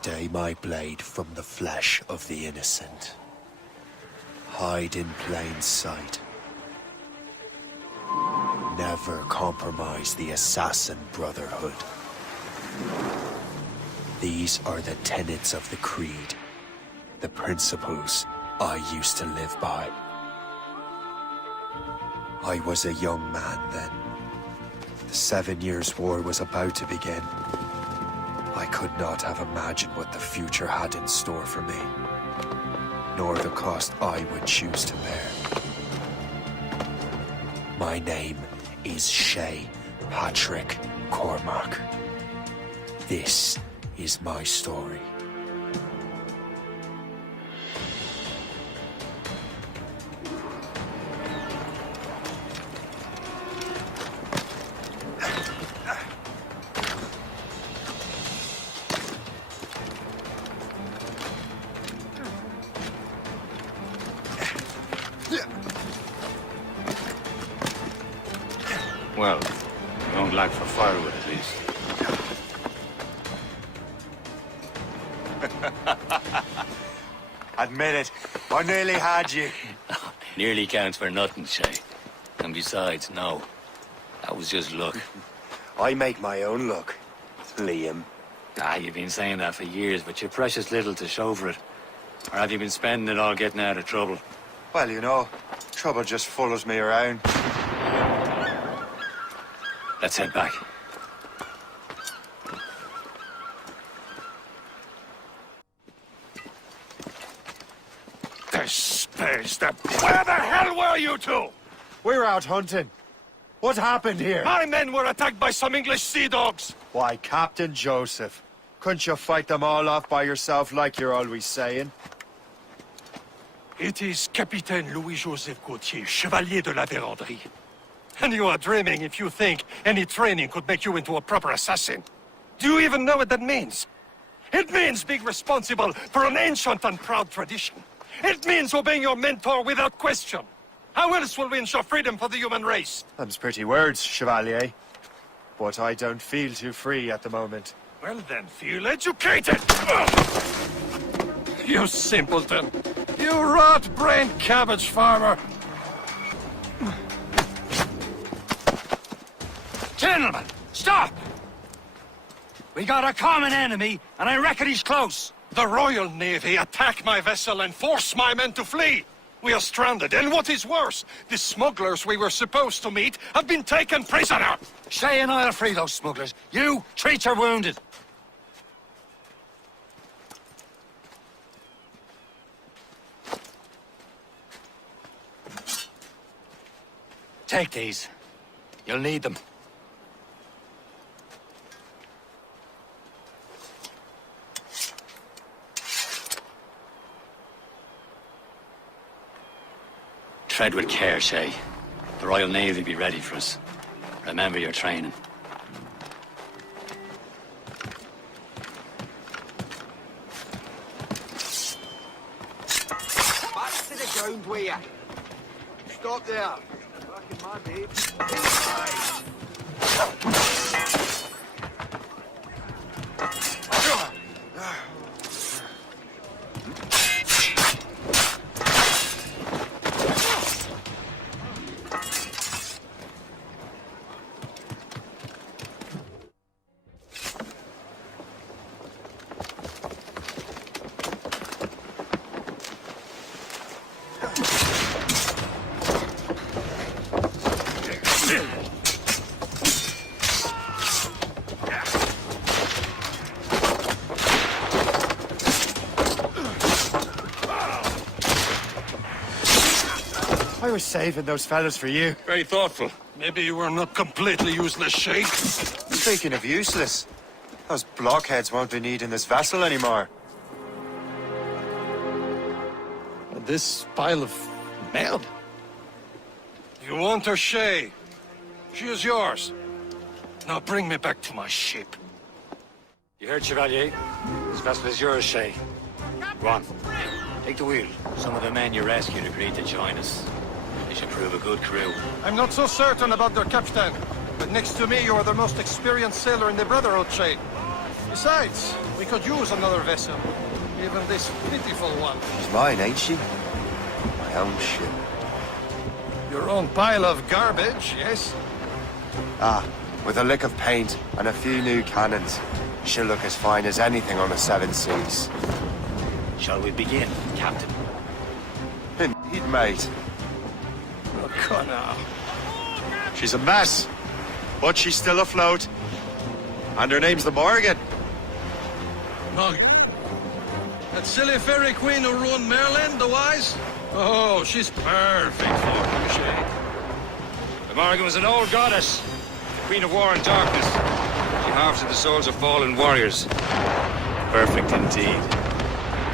Stay my blade from the flesh of the innocent. Hide in plain sight. Never compromise the Assassin Brotherhood. These are the tenets of the Creed, the principles I used to live by. I was a young man then. The 7 Years' War was about to begin. I could not have imagined what the future had in store for me, nor the cost I would choose to bear. My name is Shay Patrick Cormac. This is my story. Well, you don't lack for firewood, at least. Admit it, I nearly had you. Nearly counts for nothing, Shay. And besides, no. That was just luck. I make my own luck, Liam. You've been saying that for years, but you're precious little to show for it. Or have you been spending it all getting out of trouble? Well, you know, trouble just follows me around. Let's head back. Where the hell were you two? We're out hunting. What happened here? My men were attacked by some English sea dogs. Why, Captain Joseph, couldn't you fight them all off by yourself like you're always saying? It is Capitaine Louis-Joseph Gauthier, Chevalier de la Vérendrye. And you are dreaming if you think any training could make you into a proper assassin. Do you even know what that means? It means being responsible for an ancient and proud tradition. It means obeying your mentor without question. How else will we ensure freedom for the human race? Them's pretty words, Chevalier. But I don't feel too free at the moment. Well then, feel educated! You simpleton! You rot-brained cabbage farmer! Gentlemen, stop! We got a common enemy, and I reckon he's close. The Royal Navy attack my vessel and force my men to flee. We are stranded, and what is worse, the smugglers we were supposed to meet have been taken prisoner. Shay and I'll free those smugglers. You treat your wounded. Take these. You'll need them. Tread with care, Shay. The Royal Navy will be ready for us. Remember your training. Back to the ground with you. Stop there. Fucking my babe. I was saving those fellas for you. Very thoughtful. Maybe you were not completely useless, Shay. Speaking of useless, those blockheads won't be needing this vessel anymore. This pile of mail? You want her, Shay? She is yours. Now bring me back to my ship. You heard, Chevalier? This vessel is yours, Shay. Go on. Take the wheel. Some of the men you rescued agreed to join us. They should prove a good crew. I'm not so certain about their captain, but next to me, you are the most experienced sailor in the Brotherhood, Shay. Besides, we could use another vessel. Even this pitiful one. She's mine, ain't she? My own ship. Your own pile of garbage, yes? Ah, with a lick of paint and a few new cannons, she'll look as fine as anything on the Seven Seas. Shall we begin, Captain? Indeed, mate. Oh, Connor. She's a mess, but she's still afloat. And her name's the Morgan. Morgan. That silly fairy queen who ruined Merlin, the wise? Oh, she's perfect for you, Shay. The Morgan was an old goddess, the queen of war and darkness. She harvested the souls of fallen warriors. Perfect indeed.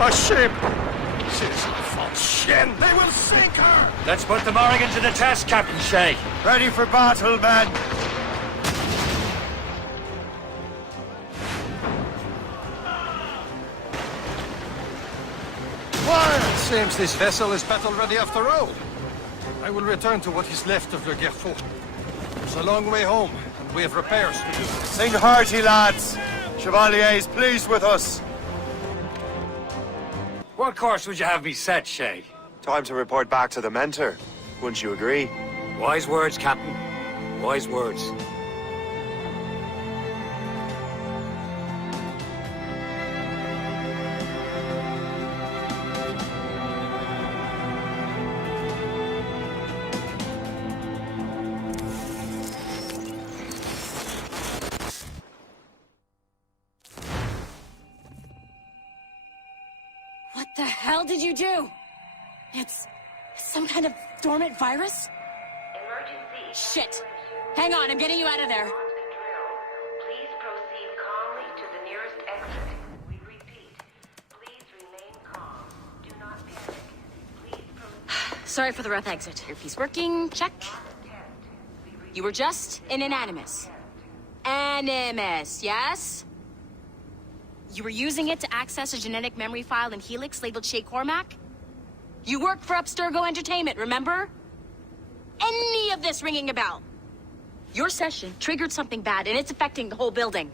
A ship! She's a false shin! They will sink her! Let's put the Morgan to the test, Captain Shay. Ready for battle, men! It seems this vessel is battle-ready after all. I will return to what is left of Le Guerfort. It's a long way home, and we have repairs to do. Sing hearty, lads! Chevalier is pleased with us. What course would you have me set, Shay? Time to report back to the Mentor. Wouldn't you agree? Wise words, Captain. Wise words. What the hell did you do? It's some kind of dormant virus? Emergency. Shit. Hang on, I'm getting you out of there. Please proceed calmly to the nearest exit. We repeat, please remain calm. Do not panic. Please proceed. Sorry for the rough exit. Earpiece working, check. You were just in an Animus. Animus, yes? You were using it to access a genetic memory file in Helix labeled Shay Cormac? You worked for Abstergo Entertainment, remember? Any of this ringing a bell? Your session triggered something bad, and it's affecting the whole building.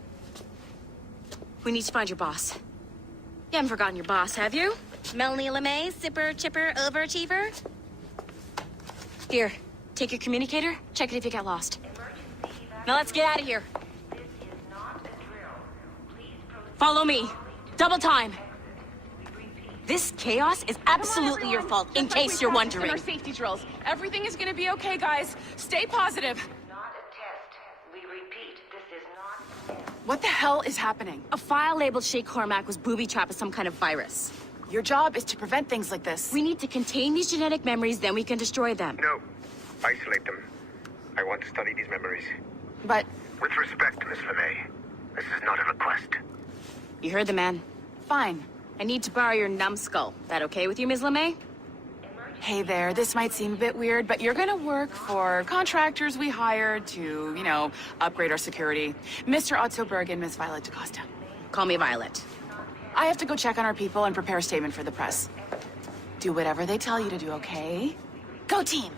We need to find your boss. You haven't forgotten your boss, have you? Melanie LeMay, zipper, chipper, overachiever? Here, take your communicator, check it if you get lost. Now let's get out of here. This is not a drill. Please proceed. Follow me. Double time. We repeat. This chaos is absolutely your fault, in case you're wondering. Our safety drills. Everything is gonna be okay, guys. Stay positive. Not a test. We repeat, this is not a test. What the hell is happening? A file labeled Shay Cormac was booby-trapped with some kind of virus. Your job is to prevent things like this. We need to contain these genetic memories, then we can destroy them. No. Isolate them. I want to study these memories. But With respect, Miss LeMay, this is not a request. You heard the man. fine. I need to borrow your numbskull. That okay with you, Ms. LeMay? Hey there, this might seem a bit weird, but you're gonna work for contractors we hired to, upgrade our security. Mr. Otto Berg and Miss Violet DaCosta. Call me Violet. I have to go check on our people and prepare a statement for the press. Do whatever they tell you to do, okay? Go team!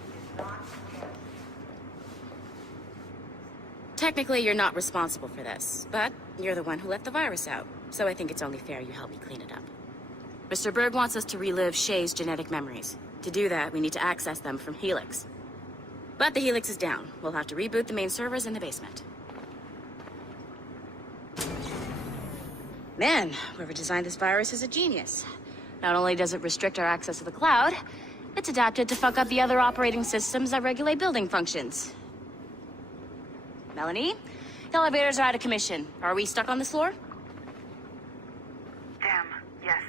Technically, you're not responsible for this, but you're the one who let the virus out. So I think it's only fair you help me clean it up. Mr. Berg wants us to relive Shay's genetic memories. To do that, we need to access them from Helix. But the Helix is down. We'll have to reboot the main servers in the basement. Man, whoever designed this virus is a genius. Not only does it restrict our access to the cloud, it's adapted to fuck up the other operating systems that regulate building functions. Melanie? The elevators are out of commission. Are we stuck on this floor? Damn, yes.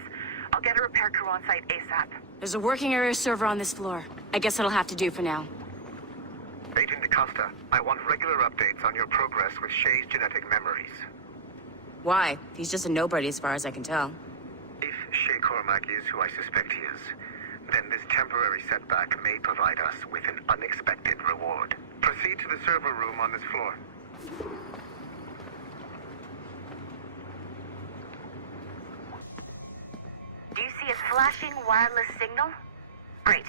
I'll get a repair crew on site ASAP. There's a working area server on this floor. I guess that'll have to do for now. Agent DaCosta, I want regular updates on your progress with Shay's genetic memories. Why? He's just a nobody as far as I can tell. If Shay Cormac is who I suspect he is, then this temporary setback may provide us with an unexpected reward. Proceed to the server room on this floor. Do you see a flashing wireless signal? Great.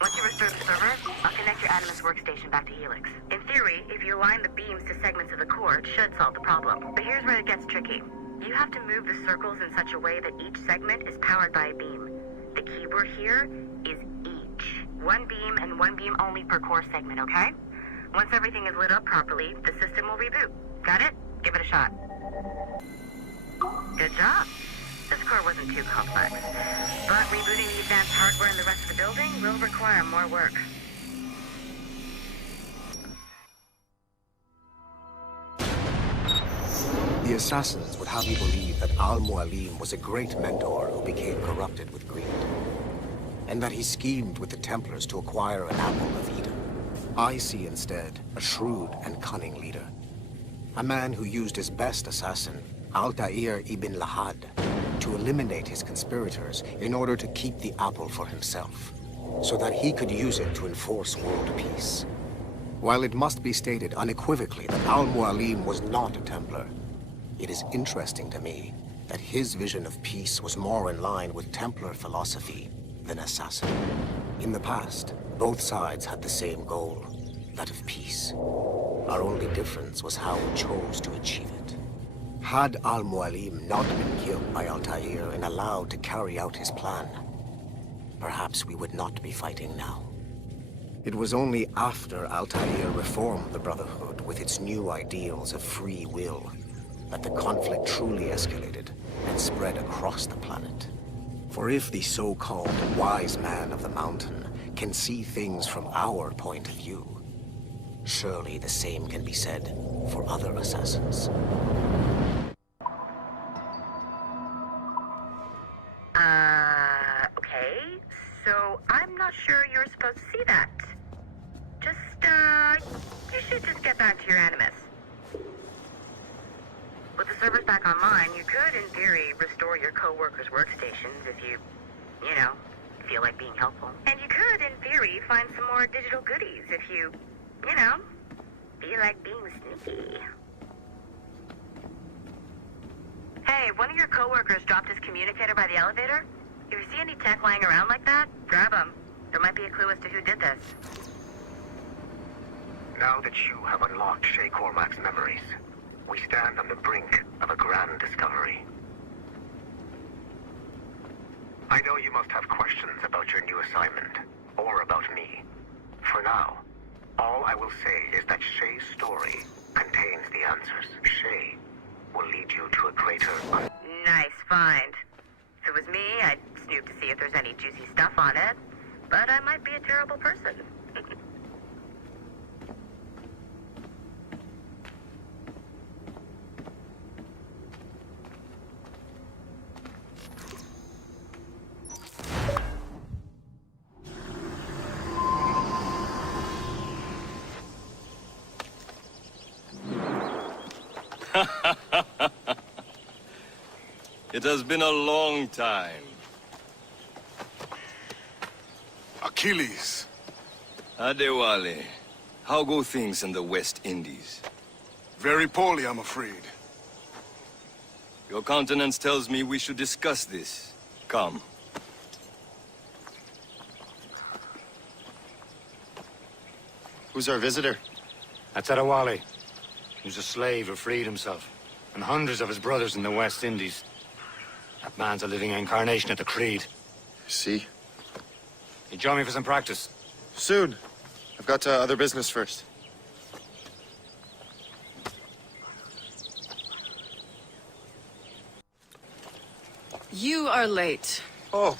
Once you restore the server, I'll connect your Animus workstation back to Helix. In theory, theory, if you align the beams to segments of the core, it should solve the problem. But here's where it gets tricky. You have to move the circles in such a way that each segment is powered by a beam. The keyword here is each. One beam and one beam only per core segment, okay? Once everything is lit up properly, the system will reboot. Got it? Give it a shot. Good job. This core wasn't too complex. But rebooting the advanced hardware in the rest of the building will require more work. The assassins would have you believe that Al-Mualim was a great mentor who became corrupted with greed, and that he schemed with the Templars to acquire an apple of Eden. I see instead a shrewd and cunning leader, a man who used his best assassin, Altair ibn Lahad, to eliminate his conspirators in order to keep the apple for himself, so that he could use it to enforce world peace. While it must be stated unequivocally that Al-Mualim was not a Templar, it is interesting to me that his vision of peace was more in line with Templar philosophy than assassin. In the past, both sides had the same goal, that of peace. Our only difference was how we chose to achieve it. Had Al-Mualim not been killed by Altair and allowed to carry out his plan, perhaps we would not be fighting now. It was only after Altair reformed the Brotherhood with its new ideals of free will that the conflict truly escalated and spread across the planet. For if the so-called wise man of the mountain can see things from our point of view, surely the same can be said for other assassins. Okay. So I'm not sure you're supposed to see that. You should just get back to your Animus. With the servers back online, you could, in theory, restore your co-workers' workstations if you feel like being helpful. And you could, in theory, find some more digital goodies if you feel like being sneaky. Hey, one of your co-workers dropped his communicator by the elevator. If you see any tech lying around like that, grab them. There might be a clue as to who did this. Now that you have unlocked Shay Cormac's memories, we stand on the brink of a grand discovery. I know you must have questions about your new assignment, or about me. For now, all I will say is that Shay's story contains the answers. Shay will lead you to a greater... Nice find. If it was me, I'd snoop to see if there's any juicy stuff on it. But I might be a terrible person. It has been a long time. Achilles. Adewale, how go things in the West Indies? Very poorly, I'm afraid. Your countenance tells me we should discuss this. Come. Who's our visitor? That's Adewale. He was a slave who freed himself, and hundreds of his brothers in the West Indies. That man's a living incarnation of the Creed. See? You join me for some practice? Soon. I've got other business first. You are late. Oh,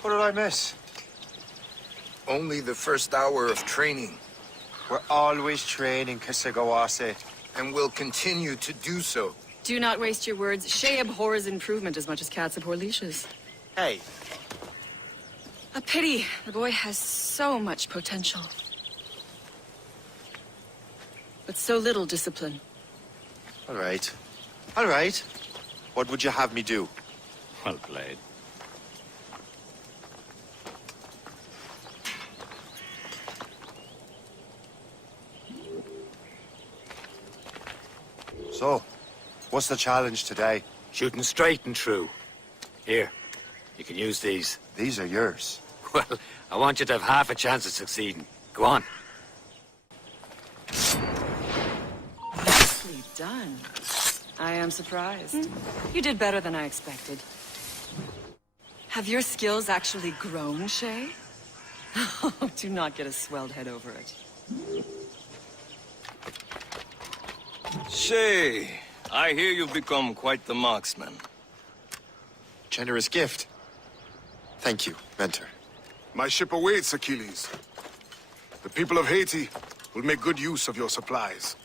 what did I miss? Only the first hour of training. We're always training, Kisagawase. And will continue to do so. Do not waste your words. Shay abhors improvement as much as cats abhor leashes. Hey. A pity. The boy has so much potential. But so little discipline. All right. All right. What would you have me do? Well played. So, what's the challenge today? Shooting straight and true. Here, you can use these. These are yours. Well, I want you to have half a chance of succeeding. Go on. done. I am surprised. You did better than I expected. Have your skills actually grown, Shay? Do not get a swelled head over it. Shay, I hear you've become quite the marksman. Generous gift. Thank you, Mentor. My ship awaits, Achilles. The people of Haiti will make good use of your supplies.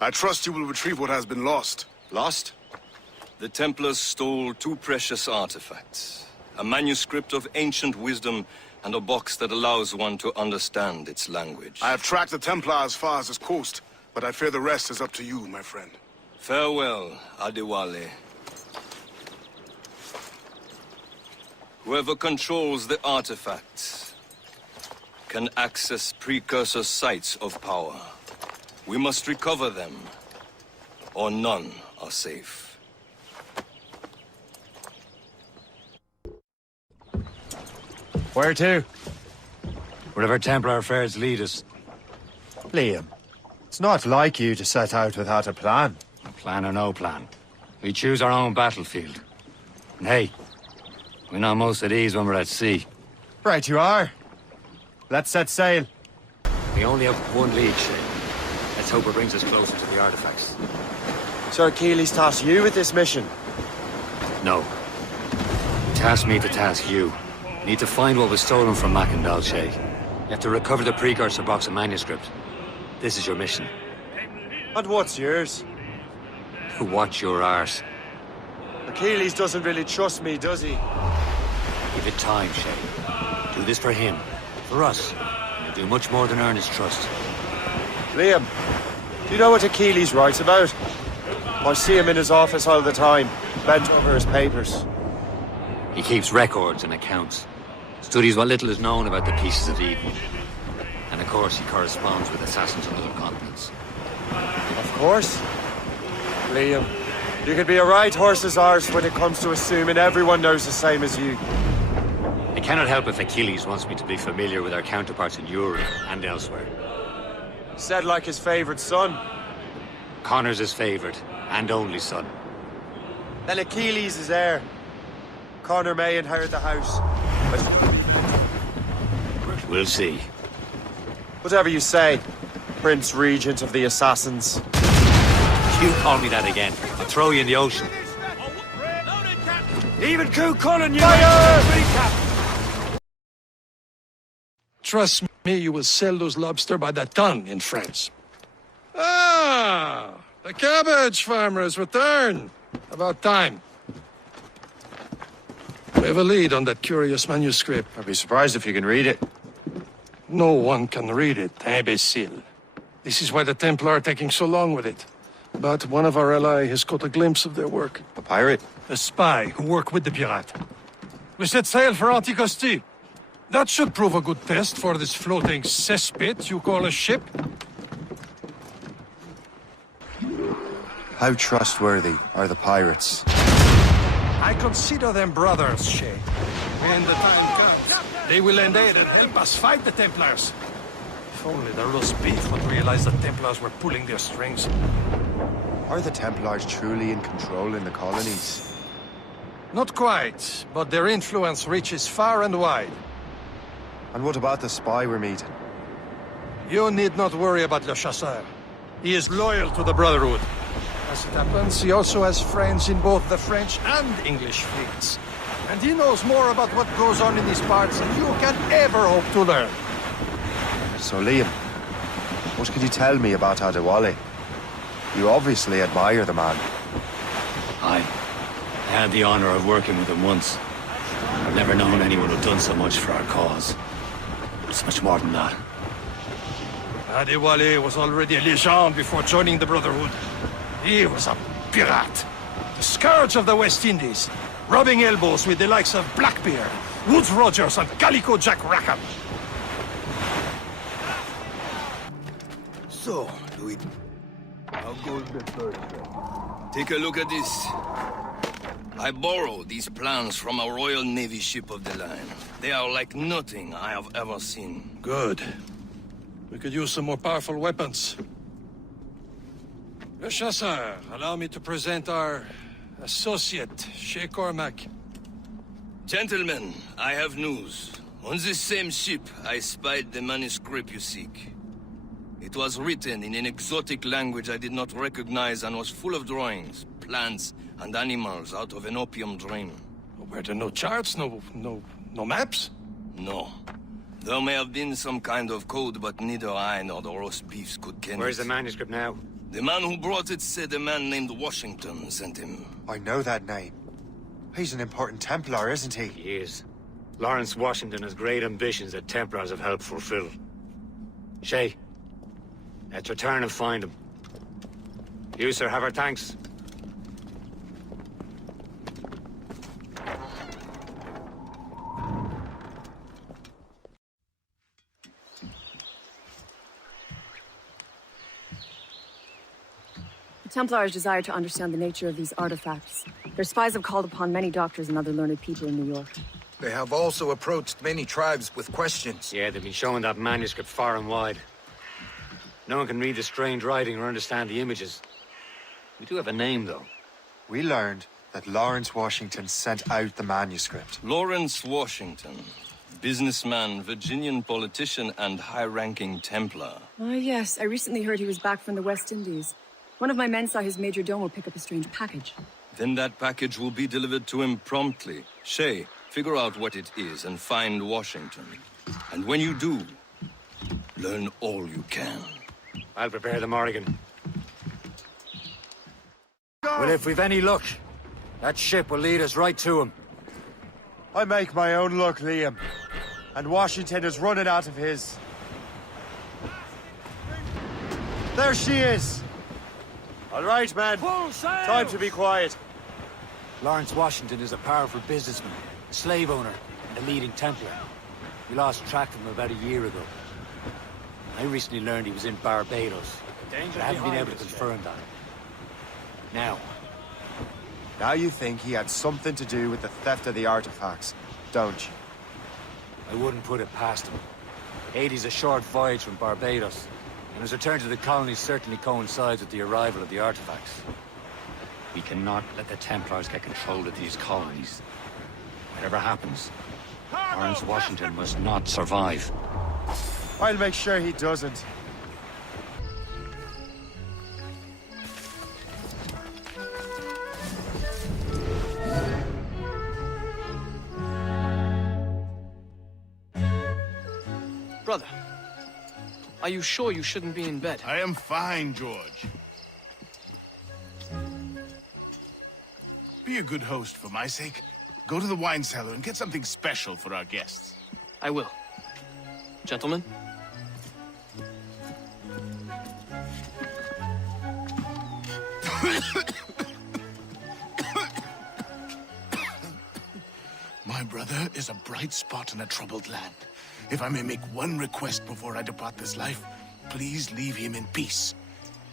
I trust you will retrieve what has been lost. Lost? The Templars stole 2 precious artifacts. A manuscript of ancient wisdom and a box that allows one to understand its language. I have tracked the Templar as far as this coast, but I fear the rest is up to you, my friend. Farewell, Adewale. Whoever controls the artifacts can access precursor sites of power. We must recover them, or none are safe. Where to? Wherever Templar affairs lead us. Liam, it's not like you to set out without a plan. Plan or no plan. We choose our own battlefield. And hey, we're not most at ease when we're at sea. Right you are. Let's set sail. We only have one lead, Shay. Let's hope it brings us closer to the artifacts. Sir Achilles tasked you with this mission. No. He tasked me to task you. You need to find what was stolen from Mackandal, Shay. You have to recover the precursor box of manuscript. This is your mission. And what's yours? To watch your arse. Achilles doesn't really trust me, does he? Give it time, Shay. Do this for him. For us. You'll do much more than earn his trust. Liam, do you know what Achilles writes about? I see him in his office all the time, bent over his papers. He keeps records and accounts. Studies what little is known about the pieces of evil. And of course, he corresponds with assassins on other continents. Of course. Liam, you could be a right horse's arse when it comes to assuming everyone knows the same as you. I cannot help if Achilles wants me to be familiar with our counterparts in Europe and elsewhere. Said like his favorite son. Connor's his favorite and only son. Then Achilles is heir. Connor may inherit the house, but... We'll see. Whatever you say, Prince Regent of the Assassins. You call me that again, I'll throw you in the ocean. Even Coup Cullen, you Trust me, you will sell those lobster by the ton in France. Ah, the cabbage farmers return. About time. We have a lead on that curious manuscript. I'd be surprised if you can read it. No one can read it, imbecile. This is why the Templar are taking so long with it. But one of our allies has caught a glimpse of their work. A pirate? A spy who worked with the pirate. We set sail for Anticosti. That should prove a good test for this floating cesspit you call a ship. How trustworthy are the pirates? I consider them brothers, Shay. When the time comes, they will lend aid and help us fight the Templars. If only the roast beef would realize the Templars were pulling their strings. Are the Templars truly in control in the colonies? Not quite, but their influence reaches far and wide. And what about the spy we're meeting? You need not worry about Le Chasseur. He is loyal to the Brotherhood. As it happens, he also has friends in both the French and English fleets. And he knows more about what goes on in these parts than you can ever hope to learn. So, Liam, what can you tell me about Adewale? You obviously admire the man. I had the honor of working with him once. I've never known anyone who'd done so much for our cause. It's much more than that. Adewale was already a legend before joining the Brotherhood. He was a pirate. The scourge of the West Indies. Rubbing elbows with the likes of Blackbeard, Woodes Rogers, and Calico Jack Rackham. So, Louis, how goes the first? Take a look at this. I borrowed these plans from a Royal Navy ship of the line. They are like nothing I have ever seen. Good. We could use some more powerful weapons. Le Chasseur, allow me to present our associate, Shay Cormac. Gentlemen, I have news. On this same ship, I spied the manuscript you seek. It was written in an exotic language I did not recognize and was full of drawings, plants, and animals out of an opium dream. Were there no charts, no maps? No. There may have been some kind of code, but neither I nor the roast beefs could ken Where's it. the manuscript now? The man who brought it said a man named Washington sent him. I know that name. He's an important Templar, isn't he? He is. Lawrence Washington has great ambitions that Templars have helped fulfill. Shay, let's return and find him. You, sir, have our thanks. The Templars desire to understand the nature of these artifacts. Their spies have called upon many doctors and other learned people in New York. They have also approached many tribes with questions. Yeah, they've been showing that manuscript far and wide. No one can read the strange writing or understand the images. We do have a name, though. We learned that Lawrence Washington sent out the manuscript. Lawrence Washington. Businessman, Virginian politician, and high-ranking Templar. Ah, yes. I recently heard he was back from the West Indies. One of my men saw his major domo pick up a strange package. Then that package will be delivered to him promptly. Shay, figure out what it is and find Washington. And when you do, learn all you can. I'll prepare the Morrigan. Well, if we've any luck, that ship will lead us right to him. I make my own luck, Liam. And Washington is running out of his. There she is! All right, man. Time to be quiet. Lawrence Washington is a powerful businessman, a slave owner, and a leading Templar. We lost track of him about a year ago. I recently learned he was in Barbados, but I haven't been able to confirm that. Now you think he had something to do with the theft of the artifacts, don't you? I wouldn't put it past him. Haiti's a short voyage from Barbados, and his return to the colonies certainly coincides with the arrival of the artifacts. We cannot let the Templars get control of these colonies. Whatever happens, Lawrence Washington must not survive. I'll make sure he doesn't. Brother, are you sure you shouldn't be in bed? I am fine, George. Be a good host for my sake. Go to the wine cellar and get something special for our guests. I will. Gentlemen? My brother is a bright spot in a troubled land. If I may make one request before I depart this life, please leave him in peace.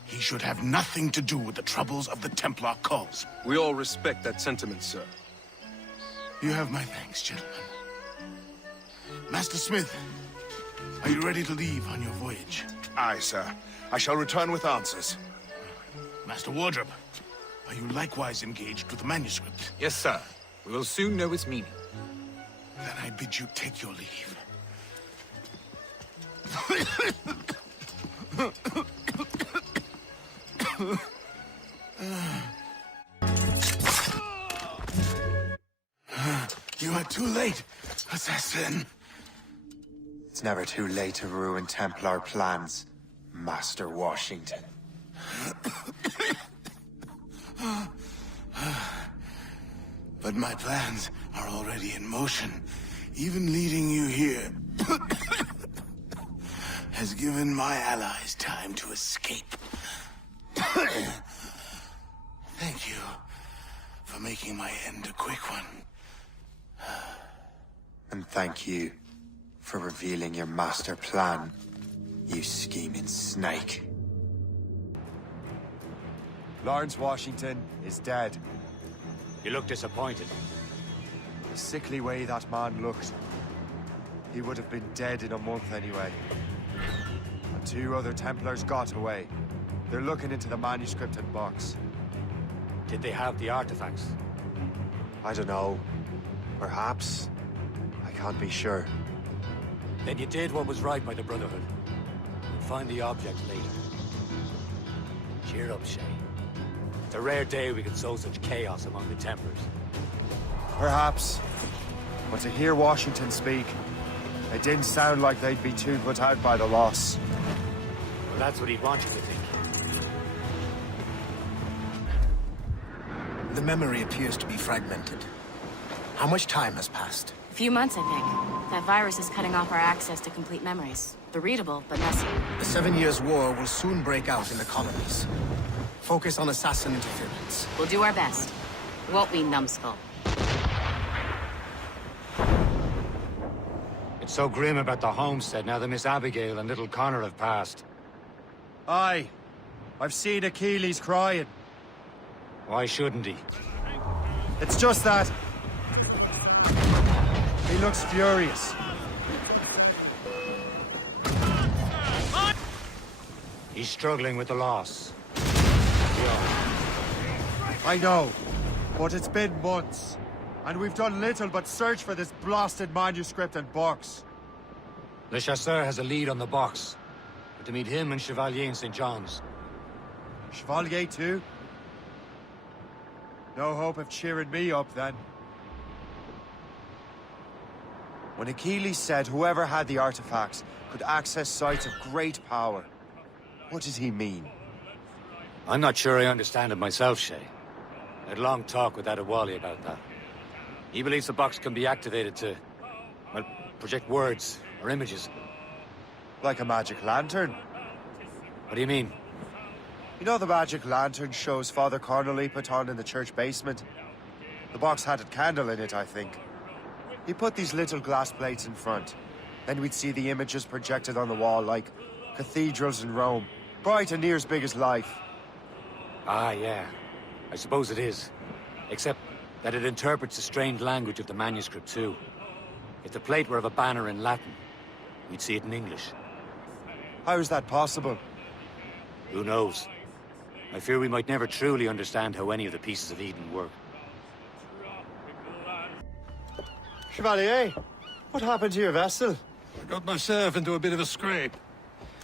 He should have nothing to do with the troubles of the Templar cause. We all respect that sentiment, sir. You have my thanks, gentlemen. Master Smith, are you ready to leave on your voyage? Aye, sir. I shall return with answers. Master Wardrop, are you likewise engaged with the manuscript? Yes, sir. We will soon know its meaning. Then I bid you take your leave. You are too late, assassin. It's never too late to ruin Templar plans, Master Washington. But my plans are already in motion. Even leading you here has given my allies time to escape. Thank you for making my end a quick one. And thank you for revealing your master plan, you scheming snake. Lawrence Washington is dead. You look disappointed. The sickly way that man looked, he would have been dead in a month anyway. And 2 other Templars got away. They're looking into the manuscript and box. Did they have the artifacts? I don't know. Perhaps. I can't be sure. Then you did what was right by the Brotherhood. We'll find the object later. Cheer up, Shay. It's a rare day we could sow such chaos among the Templars. Perhaps. But to hear Washington speak, it didn't sound like they'd be too put out by the loss. Well, that's what he'd want you to think. The memory appears to be fragmented. How much time has passed? A few months, I think. That virus is cutting off our access to complete memories. They're readable, but messy. The 7 Years' War will soon break out in the colonies. Focus on assassin interference. We'll do our best. Won't we, numbskull? It's so grim about the homestead now that Miss Abigail and little Connor have passed. Aye. I've seen Achilles crying. Why shouldn't he? It's just that... he looks furious. He's struggling with the loss. I know, but it's been months. And we've done little but search for this blasted manuscript and box. Le Chasseur has a lead on the box. We're to meet him and Chevalier in St. John's. Chevalier too? No hope of cheering me up, then. When Achilles said whoever had the artifacts could access sites of great power, what did he mean? I'm not sure I understand it myself, Shay. I had a long talk with Adewale about that. He believes the box can be activated to, well, project words or images. Like a magic lantern? What do you mean? You know the magic lantern shows Father Connolly put on in the church basement? The box had a candle in it, I think. He put these little glass plates in front. Then we'd see the images projected on the wall like cathedrals in Rome. Bright and near as big as life. Ah, yeah. I suppose it is. Except that it interprets the strange language of the manuscript, too. If the plate were of a banner in Latin, we'd see it in English. How is that possible? Who knows? I fear we might never truly understand how any of the pieces of Eden work. Chevalier, what happened to your vessel? I got myself into a bit of a scrape.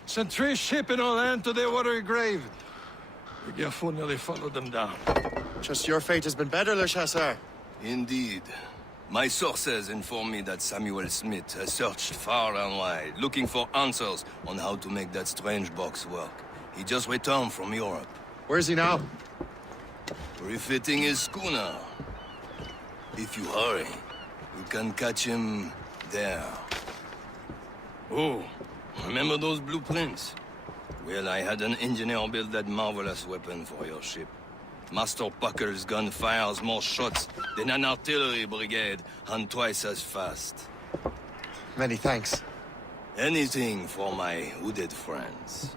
Sent 3 ships in our land to their watery grave. The Gerfaut nearly followed them down. Just your fate has been better, Le Chasseur. Indeed. My sources inform me that Samuel Smith has searched far and wide, looking for answers on how to make that strange box work. He just returned from Europe. Where's he now? Refitting his schooner. If you hurry, you can catch him there. Oh, remember those blueprints? Well, I had an engineer build that marvelous weapon for your ship. Master Puckle's gun fires more shots than an artillery brigade, and twice as fast. Many thanks. Anything for my hooded friends.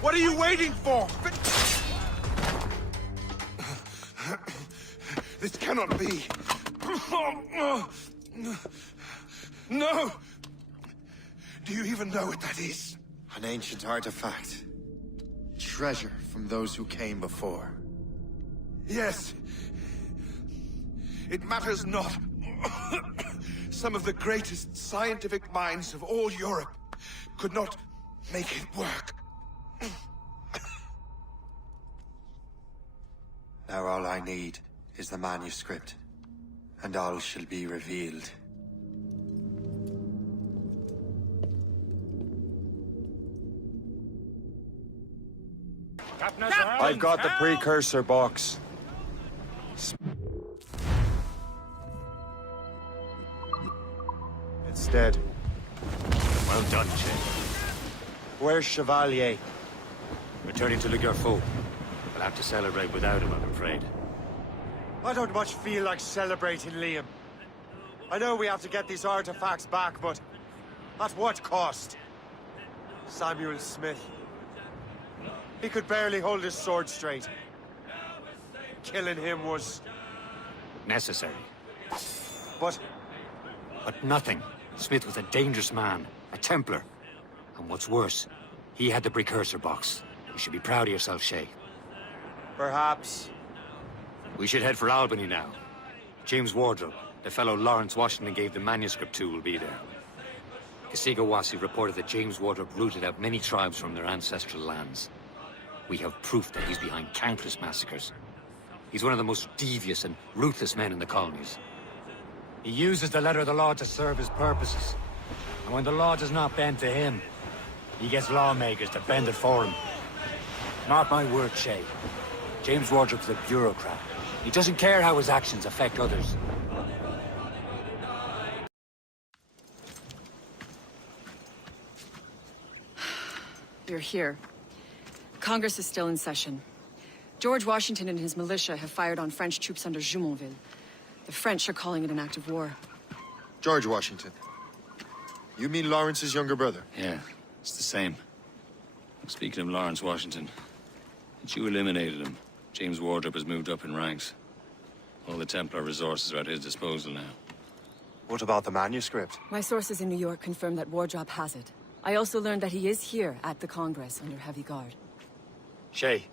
What are you waiting for? This cannot be. No! Do you even know what that is? An ancient artifact. Treasure from those who came before. Yes. It matters not. Some of the greatest scientific minds of all Europe could not make it work. Now all I need is the manuscript, and all shall be revealed. I've got the precursor box. It's dead. Well done, Shay. Where's Chevalier? Returning to Le Gerfaut. We'll have to celebrate without him, I'm afraid. I don't much feel like celebrating, Liam. I know we have to get these artifacts back, but at what cost? Samuel Smith. He could barely hold his sword straight. Killing him was... necessary. But nothing. Smith was a dangerous man, a Templar. And what's worse, he had the precursor box. You should be proud of yourself, Shay. perhaps... We should head for Albany now. James Wardrop, the fellow Lawrence Washington gave the manuscript to, will be there. Kasigawasi reported that James Wardrop rooted out many tribes from their ancestral lands. We have proof that he's behind countless massacres. He's one of the most devious and ruthless men in the colonies. He uses the letter of the law to serve his purposes. And when the law does not bend to him, he gets lawmakers to bend it for him. Mark my word, Shay. James Wardrop's a bureaucrat. He doesn't care how his actions affect others. You're here. Congress is still in session. George Washington and his militia have fired on French troops under Jumonville. The French are calling it an act of war. George Washington. You mean Lawrence's younger brother? Yeah, it's the same. Speaking of Lawrence Washington, since you eliminated him, James Wardrop has moved up in ranks. All the Templar resources are at his disposal now. What about the manuscript? My sources in New York confirm that Wardrop has it. I also learned that he is here at the Congress under heavy guard. Shay,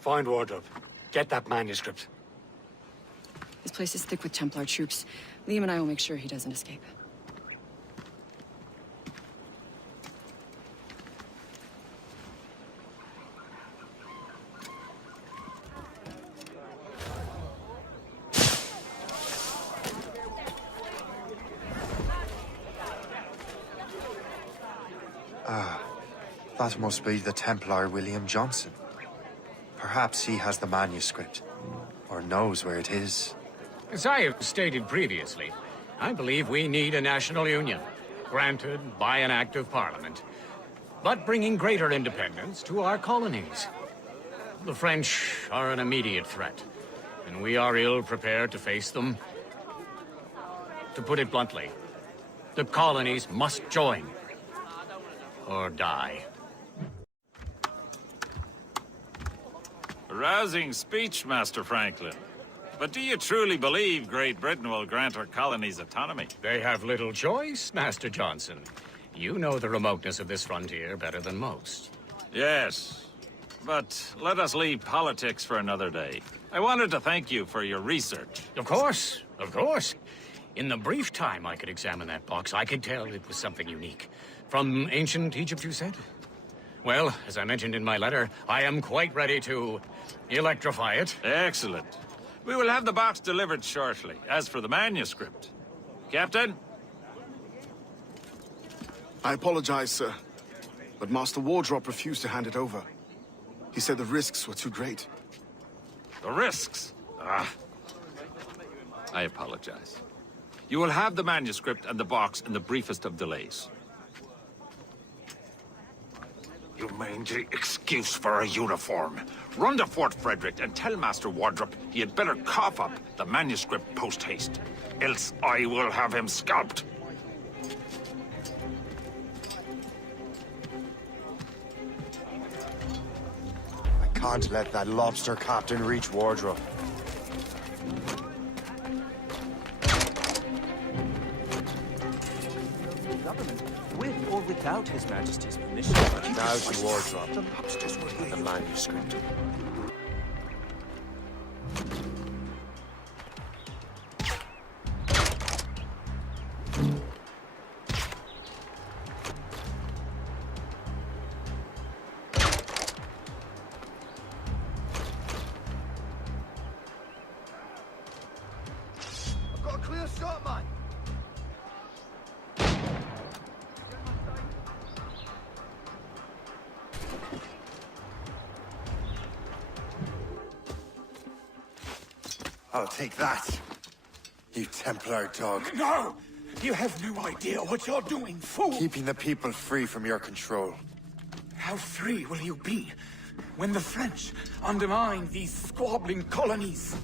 find Wardrop. Get that manuscript. This place is thick with Templar troops. Liam and I will make sure he doesn't escape. That must be the Templar William Johnson. Perhaps he has the manuscript, or knows where it is. As I have stated previously, I believe we need a national union, granted by an act of parliament, but bringing greater independence to our colonies. The French are an immediate threat, and we are ill prepared to face them. To put it bluntly, the colonies must join, or die. Rousing speech, Master Franklin. But do you truly believe Great Britain will grant our colonies autonomy? They have little choice, Master Johnson. You know the remoteness of this frontier better than most. Yes, but let us leave politics for another day. I wanted to thank you for your research. Of course, of course. In the brief time I could examine that box, I could tell it was something unique. From ancient Egypt, you said? Well, as I mentioned in my letter, I am quite ready to electrify it. Excellent. We will have the box delivered shortly. As for the manuscript... Captain? I apologize, sir. But Master Wardrop refused to hand it over. He said the risks were too great. The risks? Ah. I apologize. You will have the manuscript and the box in the briefest of delays. You mangy excuse for a uniform. Run to Fort Frederick and tell Master Wardrop he had better cough up the manuscript post-haste. Else I will have him scalped. I can't let that lobster captain reach Wardrop. With or without His Majesty's permission. Now to Wardrop. The manuscript. I've got a clear shot, man. I'll take that, you Templar dog. No! You have no idea what you're doing, fool! Keeping the people free from your control. How free will you be when the French undermine these squabbling colonies?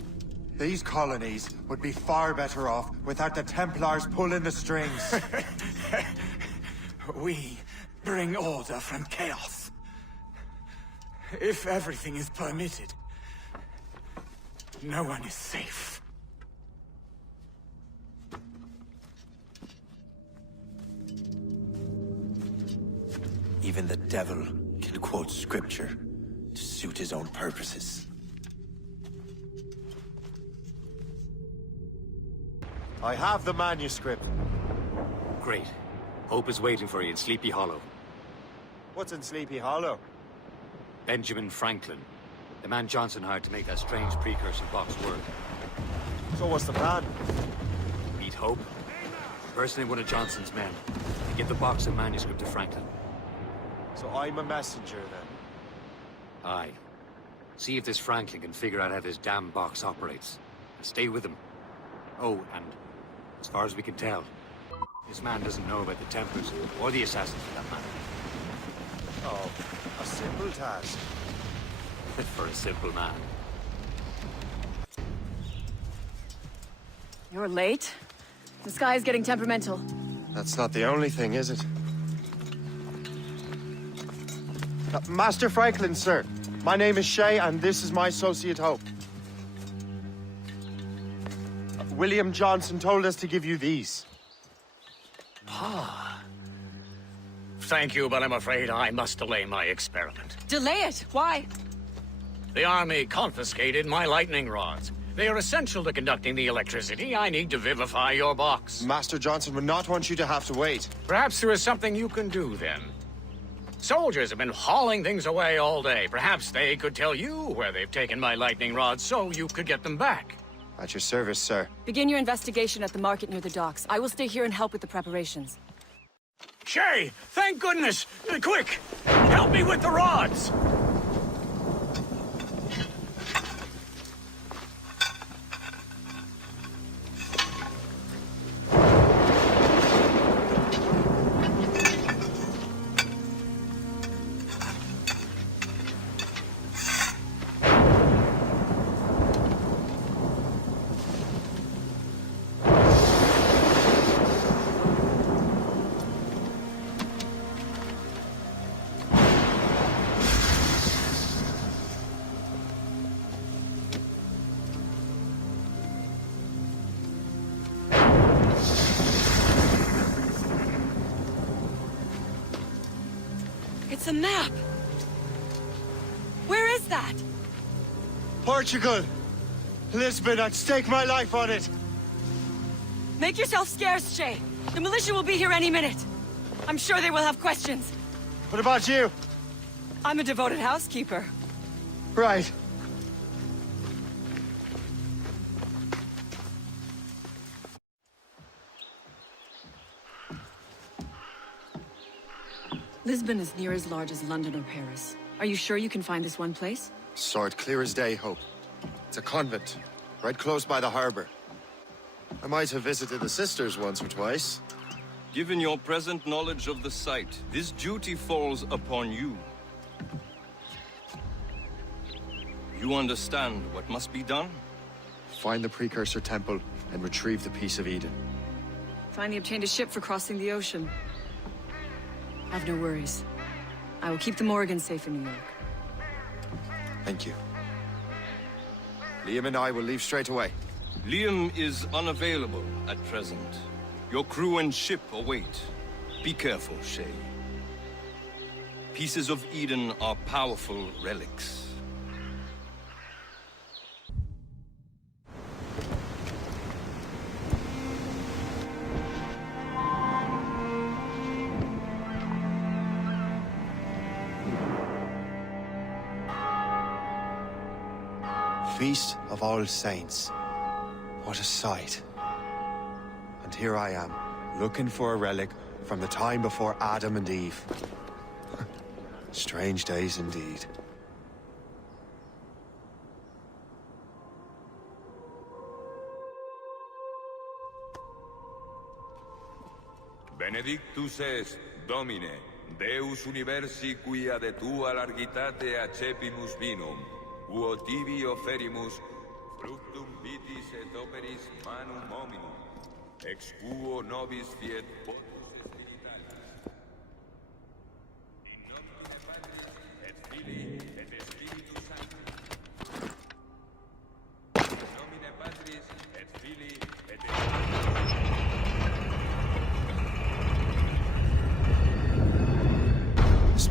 These colonies would be far better off without the Templars pulling the strings. We bring order from chaos. If everything is permitted, no one is safe. Even the devil can quote scripture to suit his own purposes. I have the manuscript. Great. Hope is waiting for you in Sleepy Hollow. What's in Sleepy Hollow? Benjamin Franklin. The man Johnson hired to make that strange precursor box work. So what's the plan? Meet Hope. Personally one of Johnson's men. To get the box and manuscript to Franklin. So I'm a messenger, then? Aye. See if this Franklin can figure out how this damn box operates. And stay with him. Oh, and as far as we can tell, this man doesn't know about the Templars, or the Assassins for that matter. Oh, a simple task. For a simple man. You're late. The sky is getting temperamental. That's not the only thing, is it? Master Franklin, sir. My name is Shay, and this is my associate Hope. William Johnson told us to give you these. Ah. Thank you, but I'm afraid I must delay my experiment. Delay it? Why? The army confiscated my lightning rods. They are essential to conducting the electricity I need to vivify your box. Master Johnson would not want you to have to wait. Perhaps there is something you can do, then. Soldiers have been hauling things away all day. Perhaps they could tell you where they've taken my lightning rods so you could get them back. At your service, sir. Begin your investigation at the market near the docks. I will stay here and help with the preparations. Shay, thank goodness! Quick! Help me with the rods! It's a map! Where is that? Portugal! Lisbon, I'd stake my life on it! Make yourself scarce, Shay. The militia will be here any minute. I'm sure they will have questions. What about you? I'm a devoted housekeeper. Right. Lisbon is near as large as London or Paris. Are you sure you can find this one place? Saw it clear as day, Hope. It's a convent, right close by the harbor. I might have visited the sisters once or twice. Given your present knowledge of the site, this duty falls upon you. You understand what must be done? Find the Precursor Temple and retrieve the Piece of Eden. Finally obtained a ship for crossing the ocean. Have no worries. I will keep the Morgans safe in New York. Thank you. Liam and I will leave straight away. Liam is unavailable at present. Your crew and ship await. Be careful, Shay. Pieces of Eden are powerful relics. Feast of All Saints. What a sight. And here I am, looking for a relic from the time before Adam and Eve. Strange days indeed. Benedictus est, Domine, Deus universi quia de tua largitate accepimus vinum, uo tibi oferimus fructum vitis et operis manum hominum, ex quo nobis fiet votus spiritualis. In nomine Patris et Filii et Spiritus Sancti. In nomine Patris et Filii et Spiritus Sancti. This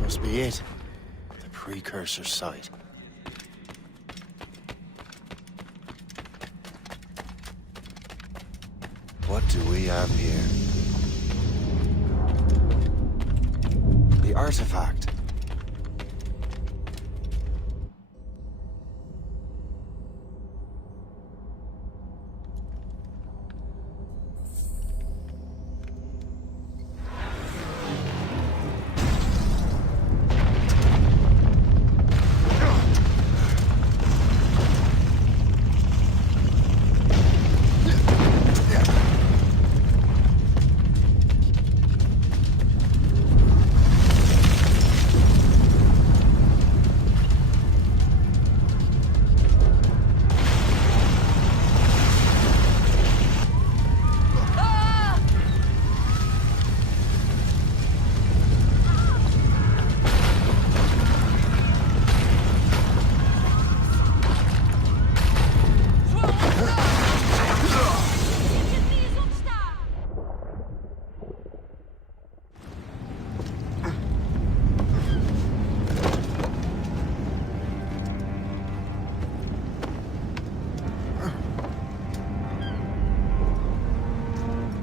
precursor site. What do we have here? The artifact.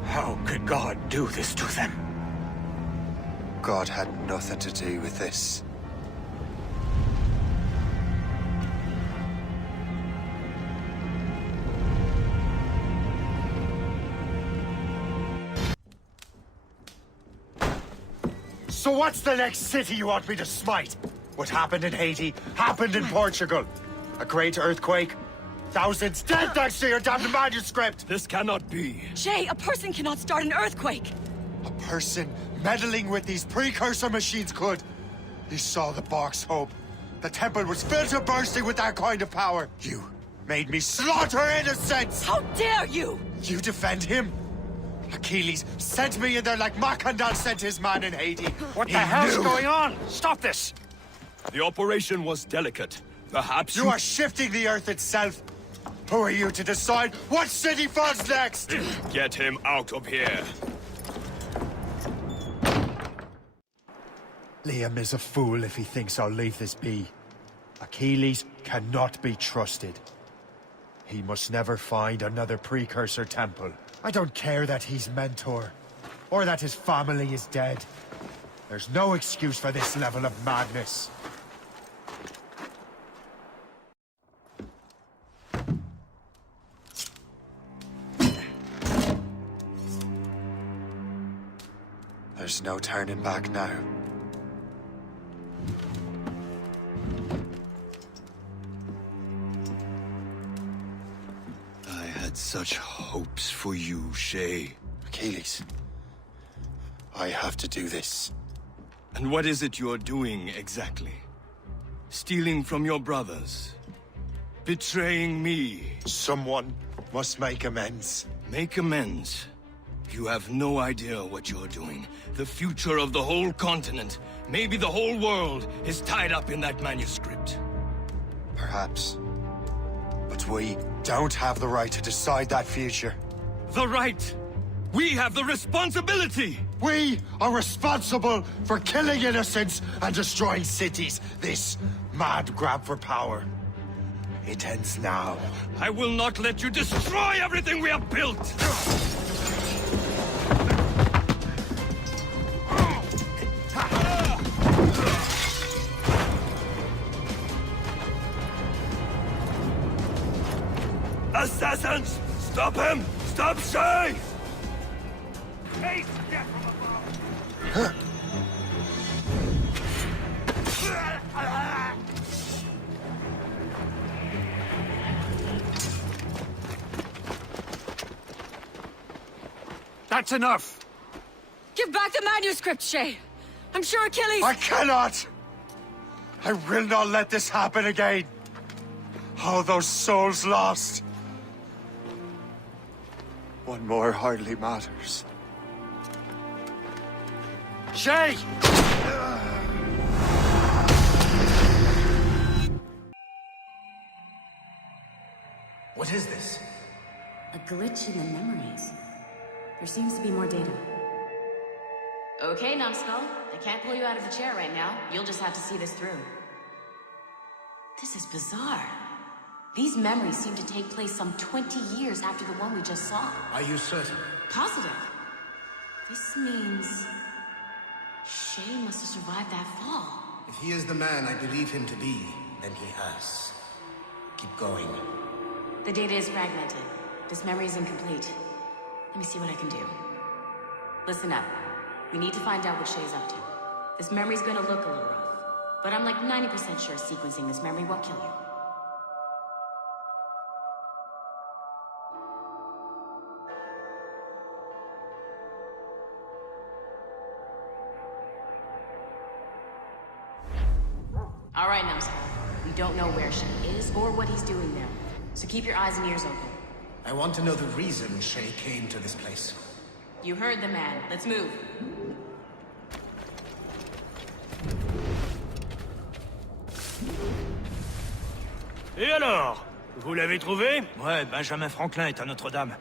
How could God do this to them? God had nothing to do with this. So what's the next city you want me to smite? What happened in Haiti happened in Portugal. A great earthquake. Thousands dead thanks to your damned manuscript! This cannot be. Shay, a person cannot start an earthquake! A person meddling with these precursor machines could. You saw the box, Hope. The temple was filled to bursting with that kind of power. You made me slaughter innocents! How dare you! You defend him? Achilles sent me in there like Macandal sent his man in Haiti. What the hell's going on? Stop this! The operation was delicate. Perhaps You are shifting the earth itself. Who are you to decide what city falls next? Get him out of here. Liam is a fool if he thinks I'll leave this be. Achilles cannot be trusted. He must never find another precursor temple. I don't care that he's mentor, or that his family is dead. There's no excuse for this level of madness. There's no turning back now. I had such hopes for you, Shay. Achilles, I have to do this. And what is it you're doing exactly? Stealing from your brothers? Betraying me? Someone must make amends. Make amends? You have no idea what you're doing. The future of the whole continent, maybe the whole world, is tied up in that manuscript. Perhaps. But we don't have the right to decide that future. The right! We have the responsibility! We are responsible for killing innocents and destroying cities. This mad grab for power. It ends now. I will not let you destroy everything we have built! Assassins! Stop him! Stop Shay! That's enough! Give back the manuscript, Shay! I'm sure Achilles— I cannot! I will not let this happen again! All those souls lost! One more hardly matters. Shay! What is this? A glitch in the memories. There seems to be more data. Okay, Numbskull. I can't pull you out of the chair right now. You'll just have to see this through. This is bizarre. These memories seem to take place some 20 years after the one we just saw. Are you certain? Positive. This means... Shay must have survived that fall. If he is the man I believe him to be, then he has. Keep going. The data is fragmented. This memory is incomplete. Let me see what I can do. Listen up. We need to find out what Shay's up to. This memory's gonna look a little rough, but I'm like 90% sure sequencing this memory won't kill you. All right, Numbskull. We don't know where Shay is or what he's doing there, so keep your eyes and ears open. I want to know the reason Shay came to this place. You heard the man. Let's move. Et alors? Vous l'avez trouvé? Ouais, Benjamin Franklin est à Notre-Dame.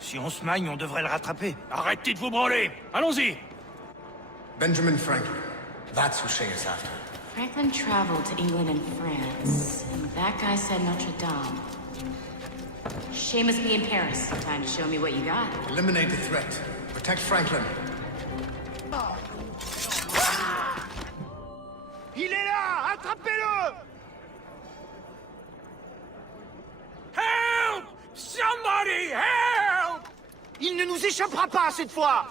Si on se magne, on devrait le rattraper. Arrêtez de vous branler! Allons-y! Benjamin Franklin. That's who Shay is after. Franklin traveled to England and France, and that guy said Notre Dame. Shay must be in Paris. Time to show me what you got. Eliminate the threat. Protect Franklin. Il est là! Attrapez-le! Help! Somebody help! Il ne nous échappera pas cette fois!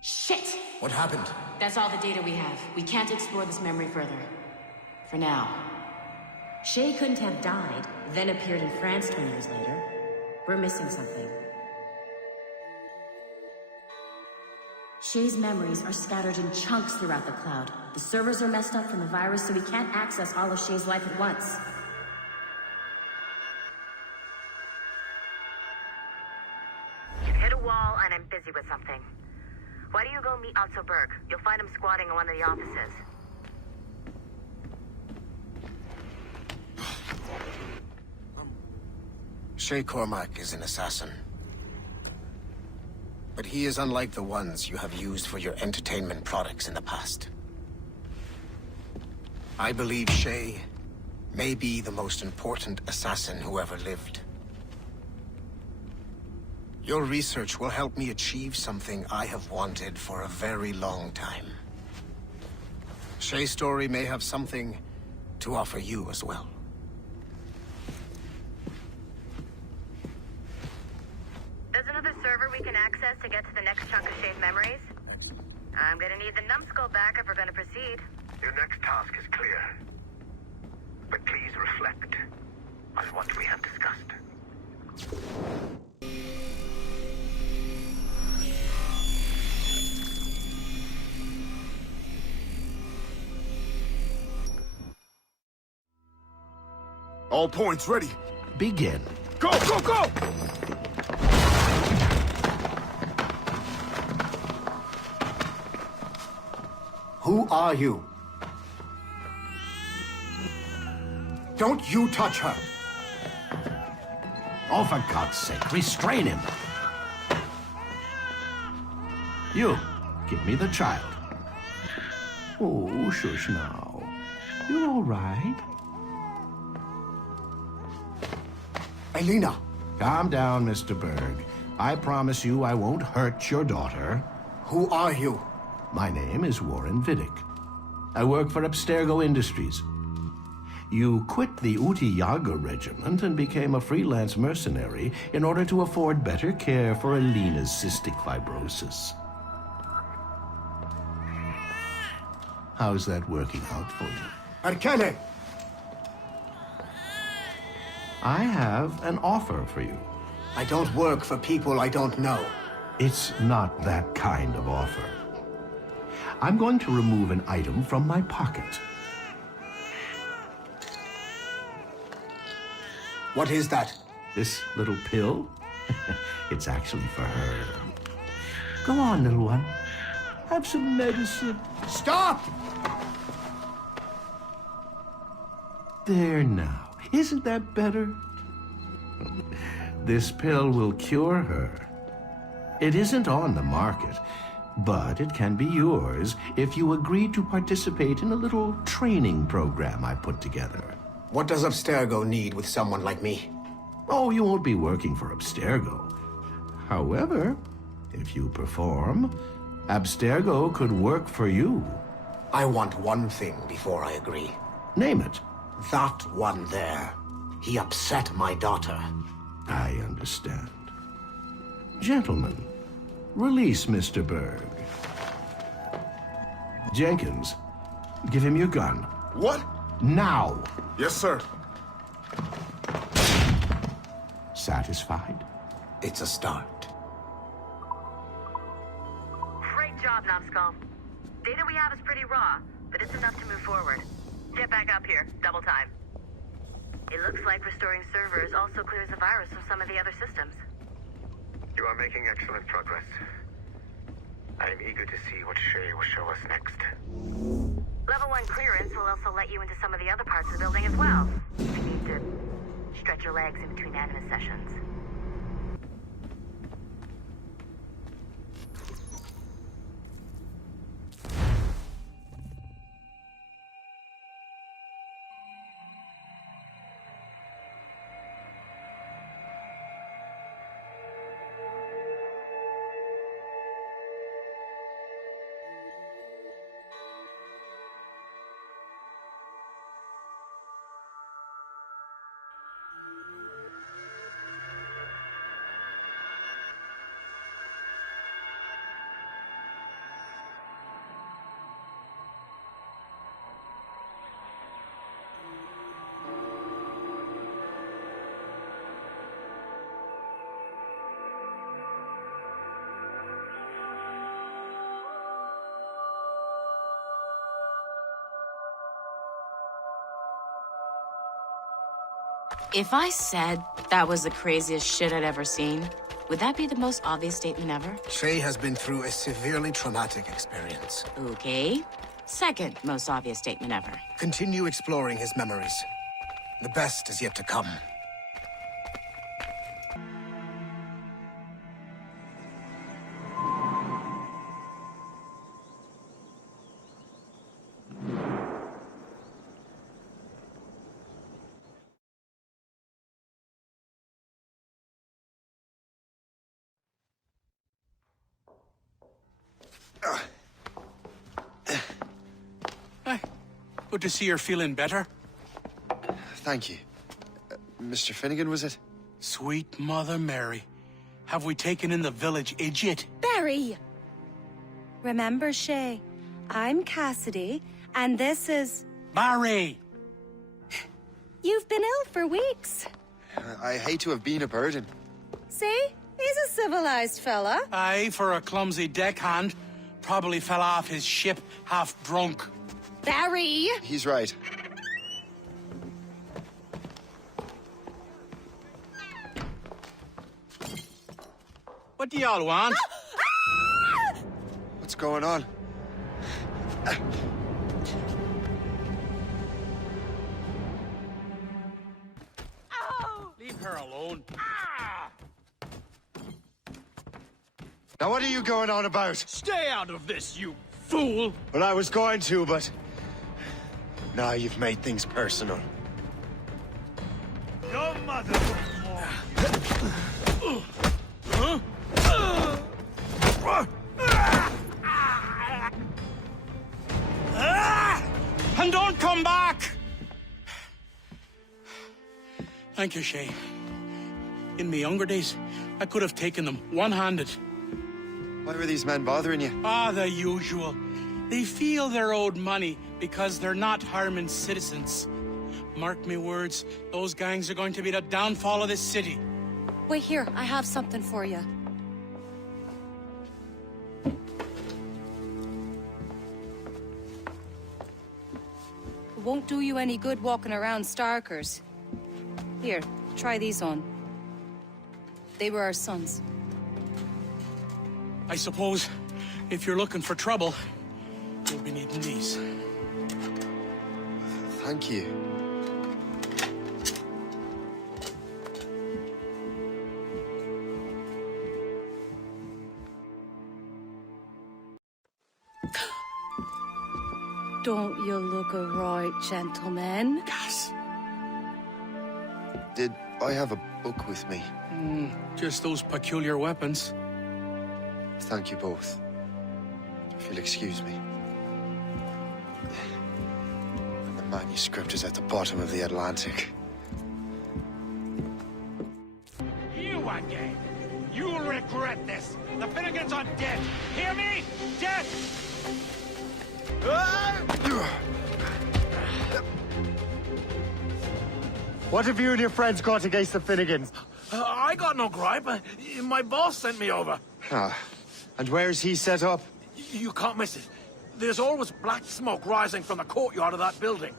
Shit! What happened? That's all the data we have. We can't explore this memory further. For now. Shay couldn't have died, then appeared in France 20 years later. We're missing something. Shay's memories are scattered in chunks throughout the cloud. The servers are messed up from the virus, so we can't access all of Shay's life at once. You've hit a wall, and I'm busy with something. Why don't you go meet Otto Berg? You'll find him squatting in one of the offices. Shay Cormac is an assassin. But he is unlike the ones you have used for your entertainment products in the past. I believe Shay may be the most important assassin who ever lived. Your research will help me achieve something I have wanted for a very long time. Shay's story may have something to offer you as well. There's another server we can access to get to the next chunk of Shay's memories. I'm gonna need the numbskull back if we're gonna proceed. Your next task is clear. But please reflect on what we have discussed. All points ready. Begin. Go, go, go! Who are you? Don't you touch her! Oh, for God's sake, restrain him. You, give me the child. Oh, shush now. You're all right. Elena! Calm down, Mr. Berg. I promise you I won't hurt your daughter. Who are you? My name is Warren Vidic. I work for Abstergo Industries. You quit the Uti Yaga regiment and became a freelance mercenary in order to afford better care for Elena's cystic fibrosis. How's that working out for you? Arkele! I have an offer for you. I don't work for people I don't know. It's not that kind of offer. I'm going to remove an item from my pocket. What is that? This little pill? It's actually for her. Go on, little one. Have some medicine. Stop! There now. Isn't that better? This pill will cure her. It isn't on the market, but it can be yours if you agree to participate in a little training program I put together. What does Abstergo need with someone like me? Oh, you won't be working for Abstergo. However, if you perform, Abstergo could work for you. I want one thing before I agree. Name it. That one there. He upset my daughter. I understand. Gentlemen, release Mr. Berg. Jenkins, give him your gun. What? Now! Yes, sir. Satisfied? It's a start. Great job, Numbskull. Data we have is pretty raw, but it's enough to move forward. Get back up here. Double time. It looks like restoring servers also clears the virus from some of the other systems. You are making excellent progress. I am eager to see what Shay will show us next. Level 1 clearance will also let you into some of the other parts of the building as well, if you need to stretch your legs in between Animus sessions. If I said that was the craziest shit I'd ever seen, would that be the most obvious statement ever? Shay has been through a severely traumatic experience. Okay. Second most obvious statement ever. Continue exploring his memories. The best is yet to come. Good to see you're feeling better. Thank you. Mr. Finnegan, was it? Sweet Mother Mary. Have we taken in the village idiot? Barry! Remember, Shay, I'm Cassidy, and this is... Barry! You've been ill for weeks. I hate to have been a burden. See? He's a civilized fella. Aye, for a clumsy deckhand. Probably fell off his ship half drunk. Barry! He's right. What do y'all want? What's going on? Leave her alone. Now what are you going on about? Stay out of this, you fool! Well, I was going to, but... Now you've made things personal. Your mother And don't come back! Thank you, Shay. In my younger days, I could have taken them one-handed. Why were these men bothering you? Ah, the usual. They feel they're owed money because they're not harming citizens. Mark me words, those gangs are going to be the downfall of this city. Wait here, I have something for you. It won't do you any good walking around Starkers. Here, try these on. They were our sons. I suppose if you're looking for trouble, you'll be needing these. Thank you. Don't you look a right gentleman? Gas. Did I have a book with me? Just those peculiar weapons. Thank you both. If you'll excuse me. And the manuscript is at the bottom of the Atlantic. You again! You'll regret this! The Finnegans are dead! Hear me? Dead! What have you and your friends got against the Finnegans? I got no gripe. My boss sent me over. Ah, and where's he set up? You can't miss it. There's always black smoke rising from the courtyard of that building.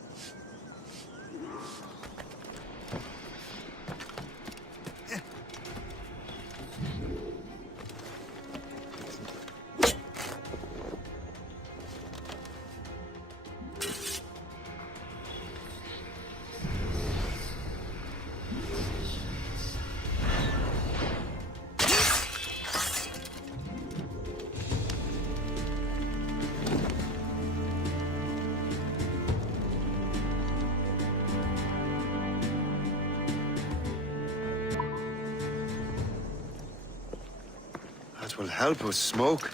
That will help us smoke.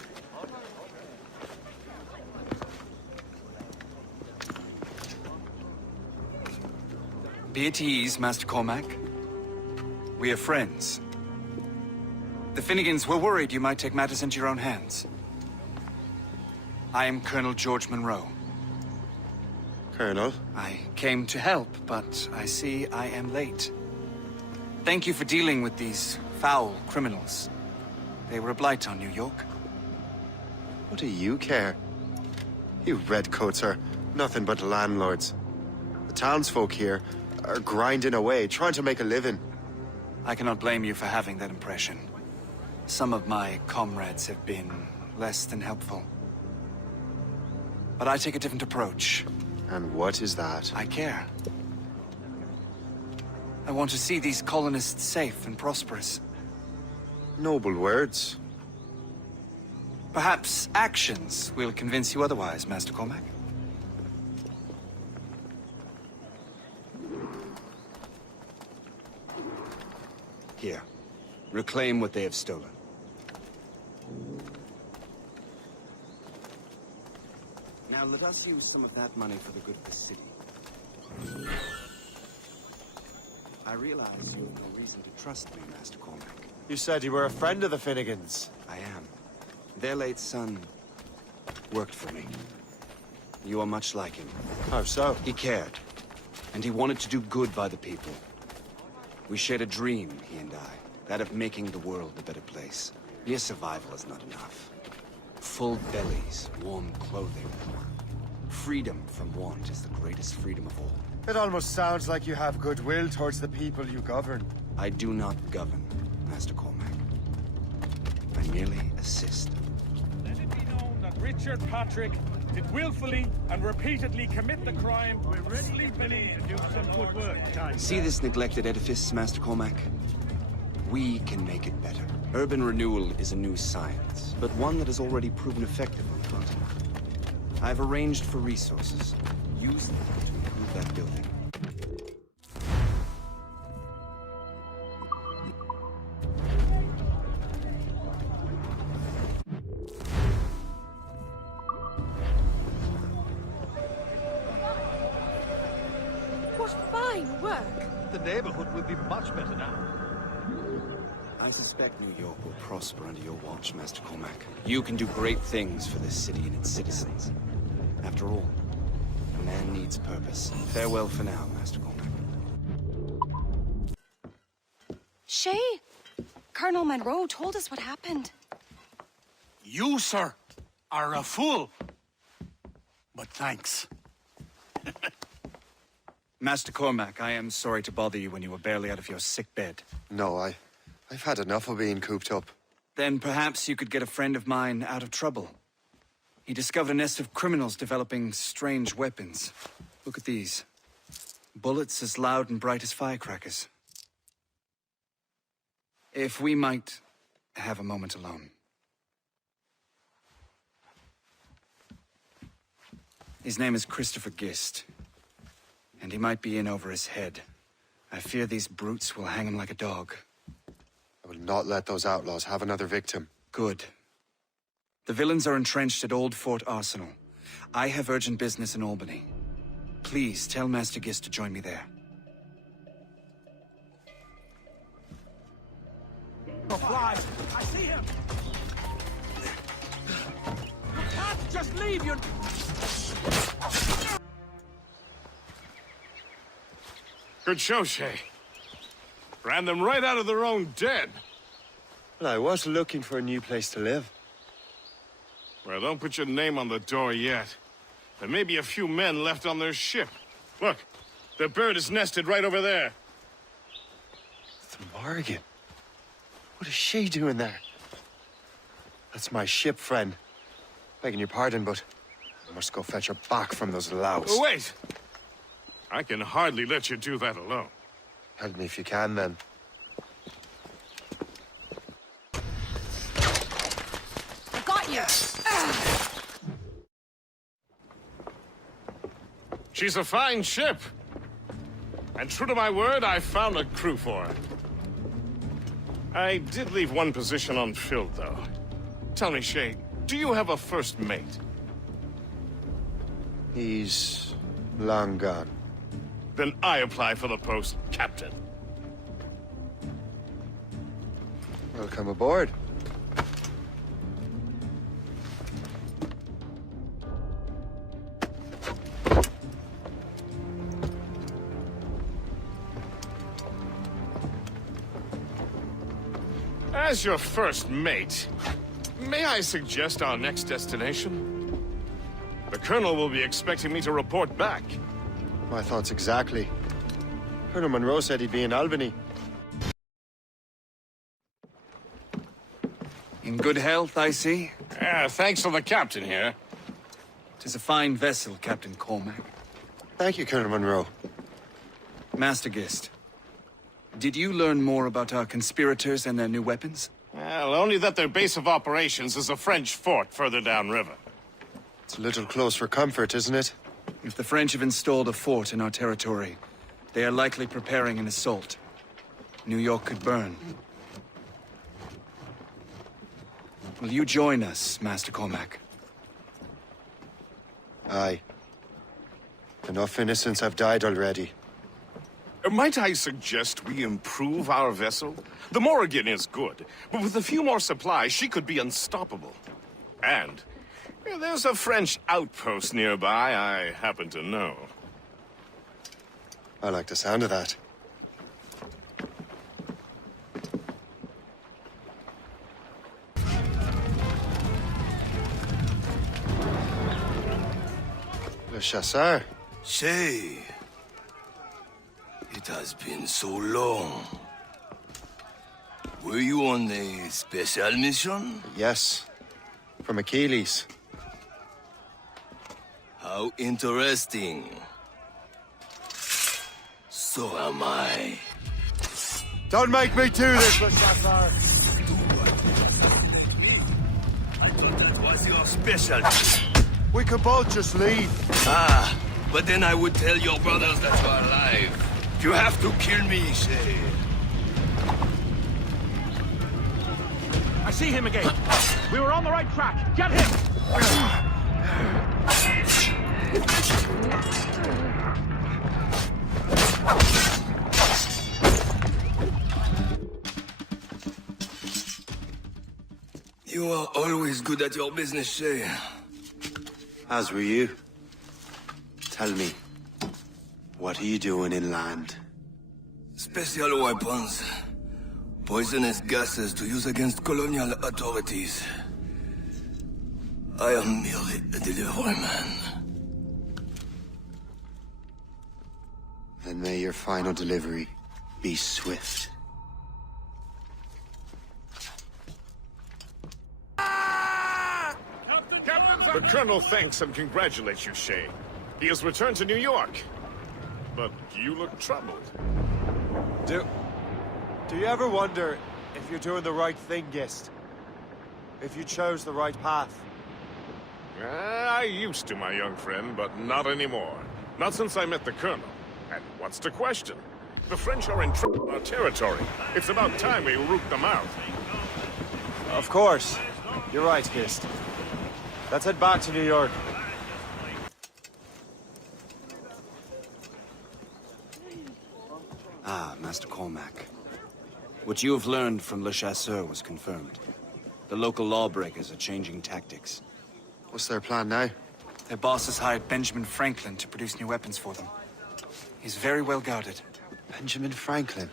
Be at ease, Master Cormac. We are friends. The Finnegans were worried you might take matters into your own hands. I am Colonel George Monroe. Colonel? I came to help, but I see I am late. Thank you for dealing with these foul criminals. They were a blight on New York. What do you care? You redcoats are nothing but landlords. The townsfolk here are grinding away, trying to make a living. I cannot blame you for having that impression. Some of my comrades have been less than helpful. But I take a different approach. And what is that? I care. I want to see these colonists safe and prosperous. Noble words. Perhaps actions will convince you otherwise, Master Cormac. Here. Reclaim what they have stolen. Now let us use some of that money for the good of the city. I realize you have no reason to trust me, Master Cormac. You said you were a friend of the Finnegans. I am. Their late son worked for me. You are much like him. How so? He cared. And he wanted to do good by the people. We shared a dream, he and I. That of making the world a better place. Mere survival is not enough. Full bellies, warm clothing. Freedom from want is the greatest freedom of all. It almost sounds like you have goodwill towards the people you govern. I do not govern, Master Cormac. I merely assist. Let it be known that Richard Patrick did willfully and repeatedly commit the crime. We're ready to do some good work. See this neglected edifice, Master Cormac? We can make it better. Urban renewal is a new science, but one that has already proven effective on the continent. I've arranged for resources. Use them to improve that building. What fine work! The neighborhood will be much better now. I suspect New York will prosper under your watch, Master Cormac. You can do great things for this city and its citizens. After all, a man needs purpose. Farewell for now, Master Cormac. Shay, Colonel Monroe told us what happened. You, sir, are a fool. But thanks. Master Cormac, I am sorry to bother you when you were barely out of your sick bed. No, I've had enough of being cooped up. Then perhaps you could get a friend of mine out of trouble. He discovered a nest of criminals developing strange weapons. Look at these. Bullets as loud and bright as firecrackers. If we might have a moment alone. His name is Christopher Gist. And he might be in over his head. I fear these brutes will hang him like a dog. I will not let those outlaws have another victim. Good. The villains are entrenched at Old Fort Arsenal. I have urgent business in Albany. Please tell Master Gist to join me there. Fly! I see him! You can't just leave your... Good show, Shay. Ran them right out of their own den. Well, I was looking for a new place to live. Well, don't put your name on the door yet. There may be a few men left on their ship. Look, the bird is nested right over there. Morrigan. What is she doing there? That's my ship, friend. Begging your pardon, but I must go fetch her back from those louts. Oh, wait! I can hardly let you do that alone. Help me if you can, then. I got you! She's a fine ship. And true to my word, I found a crew for her. I did leave one position unfilled, though. Tell me, Shay, do you have a first mate? He's long gone. Then I apply for the post, Captain. Welcome aboard. As your first mate, may I suggest our next destination? The Colonel will be expecting me to report back. My thoughts exactly. Colonel Monroe said he'd be in Albany. In good health, I see. Thanks to the captain here. 'Tis a fine vessel, Captain Cormac. Thank you, Colonel Monroe. Master Gist, did you learn more about our conspirators and their new weapons? Well, only that their base of operations is a French fort further downriver. It's a little close for comfort, isn't it? If the French have installed a fort in our territory, they are likely preparing an assault. New York could burn. Will you join us, Master Cormac? Aye. Enough innocents have died already. Might I suggest we improve our vessel? The Morrigan is good, but with a few more supplies, she could be unstoppable. And there's a French outpost nearby I happen to know. I like the sound of that. Le Chasseur. Shay. It has been so long. Were you on a special mission? Yes. From Achilles. How interesting. So am I. Don't make me do this, Le Chasseur. I thought that was your specialty. We could both just leave. Ah, but then I would tell your brothers that you are alive. You have to kill me, Shay. I see him again. We were on the right track. Get him! You are always good at your business, Shay. As were you. Tell me, what are you doing inland? Special weapons. Poisonous gases to use against colonial authorities. I am merely a delivery man. Then may your final delivery be swift. The Colonel thanks and congratulates you, Shay. He has returned to New York. But you look troubled. Do you ever wonder if you're doing the right thing, Gist? If you chose the right path? I used to, my young friend, but not anymore. Not since I met the Colonel. And what's the question? The French are in our territory. It's about time we root them out. Of course. You're right, Gist. Let's head back to New York. Ah, Master Cormac. What you have learned from Le Chasseur was confirmed. The local lawbreakers are changing tactics. What's their plan now? Their boss has hired Benjamin Franklin to produce new weapons for them. He's very well guarded. Benjamin Franklin?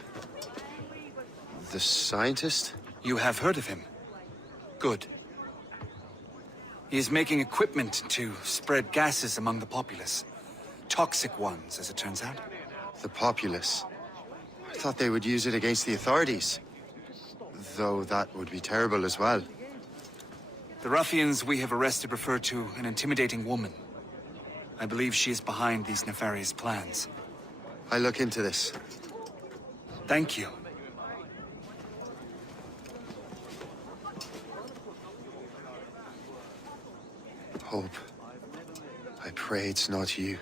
The scientist? You have heard of him? Good. He is making equipment to spread gases among the populace. Toxic ones, as it turns out. The populace? I thought they would use it against the authorities. Though that would be terrible as well. The ruffians we have arrested refer to an intimidating woman. I believe she is behind these nefarious plans. I'll look into this. Thank you. Hope. I pray it's not you.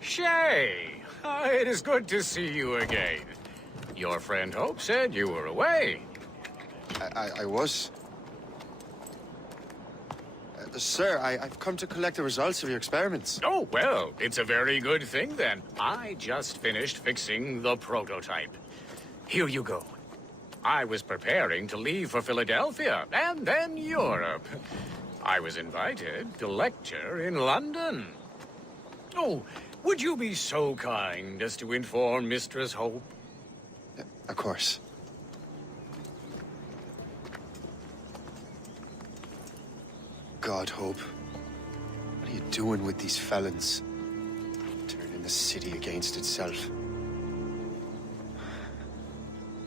Shay! It is good to see you again. Your friend Hope said you were away. I was. Sir, I've come to collect the results of your experiments. Oh, well, it's a very good thing then. I just finished fixing the prototype. Here you go. I was preparing to leave for Philadelphia, and then Europe. I was invited to lecture in London. Oh, would you be so kind as to inform Mistress Hope? Of course. God, Hope. What are you doing with these felons? Turning the city against itself.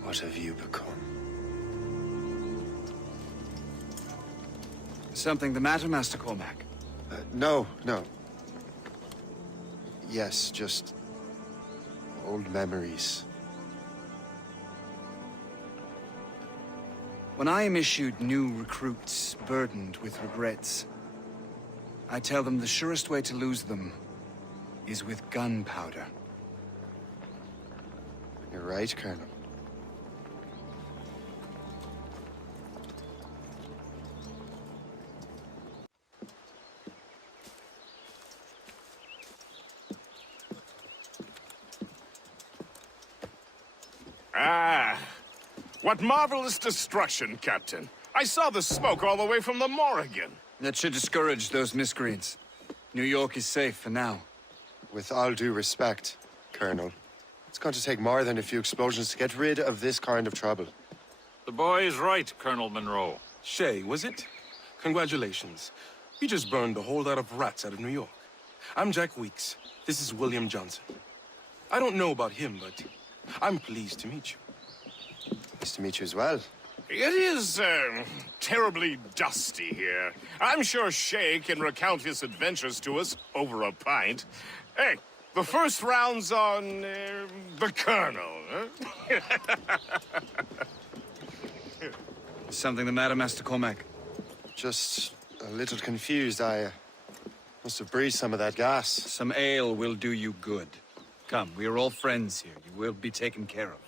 What have you become? Something the matter, Master Cormac? No. Yes, just old memories. When I am issued new recruits burdened with regrets, I tell them the surest way to lose them is with gunpowder. You're right, Colonel. Ah, what marvelous destruction, Captain. I saw the smoke all the way from the Morrigan. That should discourage those miscreants. New York is safe for now. With all due respect, Colonel, it's going to take more than a few explosions to get rid of this kind of trouble. The boy is right, Colonel Monroe. Shay, was it? Congratulations. You just burned a whole lot of rats out of New York. I'm Jack Weeks. This is William Johnson. I don't know about him, but I'm pleased to meet you. Nice to meet you as well. It is, terribly dusty here. I'm sure Shay can recount his adventures to us over a pint. Hey, the first round's on, the Colonel, huh? Something the matter, Master Cormac? Just a little confused. I must have breathed some of that gas. Some ale will do you good. Come, we are all friends here. You will be taken care of.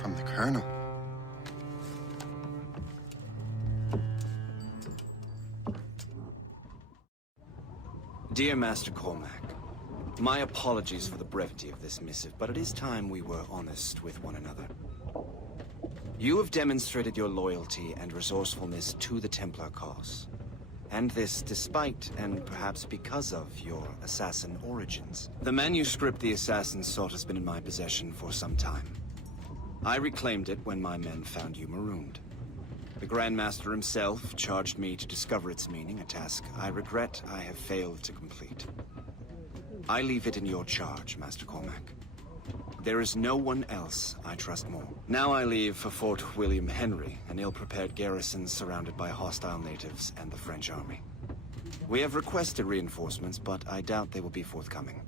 From the Colonel. Dear Master Cormac, my apologies for the brevity of this missive, but it is time we were honest with one another. You have demonstrated your loyalty and resourcefulness to the Templar cause. And this despite, and perhaps because of, your assassin origins. The manuscript the assassins sought has been in my possession for some time. I reclaimed it when my men found you marooned. The Grand Master himself charged me to discover its meaning, a task I regret I have failed to complete. I leave it in your charge, Master Cormac. There is no one else I trust more. Now I leave for Fort William Henry, an ill-prepared garrison surrounded by hostile natives and the French army. We have requested reinforcements, but I doubt they will be forthcoming.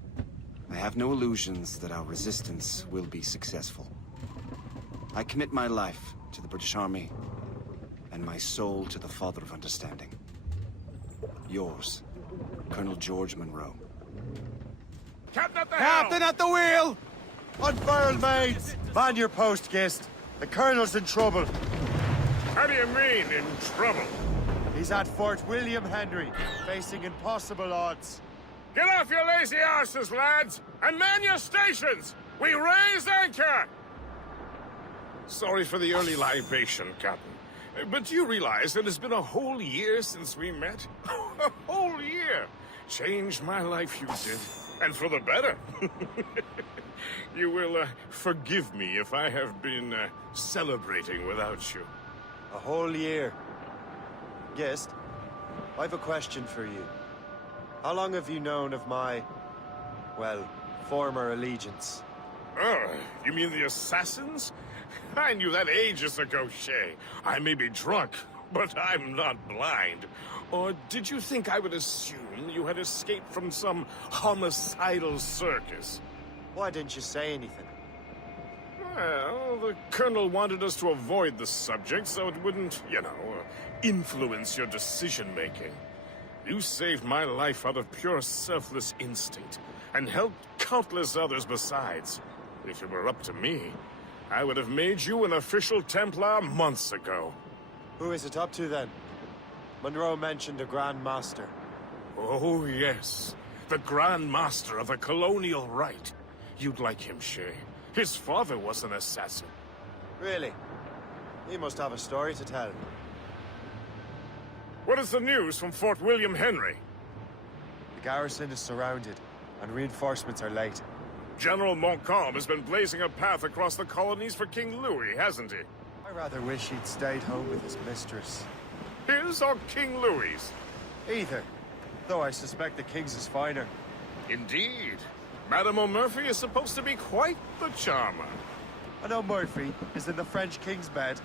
I have no illusions that our resistance will be successful. I commit my life to the British Army, and my soul to the Father of Understanding. Yours, Colonel George Monroe. Captain at the wheel! Unfurled, mates! Man your post, Gist. The Colonel's in trouble. How do you mean, in trouble? He's at Fort William Henry, facing impossible odds. Get off your lazy arses, lads, and man your stations! We raise anchor! Sorry for the early libation, Captain. But do you realize it has been a whole year since we met? A whole year! Changed my life, you did. And for the better. You will forgive me if I have been celebrating without you. A whole year. Gist, I've a question for you. How long have you known of my, well, former allegiance? Oh, you mean the assassins? I knew that ages ago, Shay. I may be drunk, but I'm not blind. Or did you think I would assume you had escaped from some homicidal circus? Why didn't you say anything? Well, the Colonel wanted us to avoid the subject so it wouldn't, influence your decision-making. You saved my life out of pure selfless instinct, and helped countless others besides. If it were up to me, I would have made you an official Templar months ago. Who is it up to, then? Monroe mentioned a Grand Master. Oh, yes. The Grand Master of the Colonial Rite. You'd like him, Shay. His father was an assassin. Really? He must have a story to tell. What is the news from Fort William Henry? The garrison is surrounded, and reinforcements are late. General Montcalm has been blazing a path across the colonies for King Louis, hasn't he? I rather wish he'd stayed home with his mistress. His or King Louis's? Either. Though I suspect the King's is finer. Indeed. Madame O'Murphy is supposed to be quite the charmer. I know Murphy is in the French King's bed.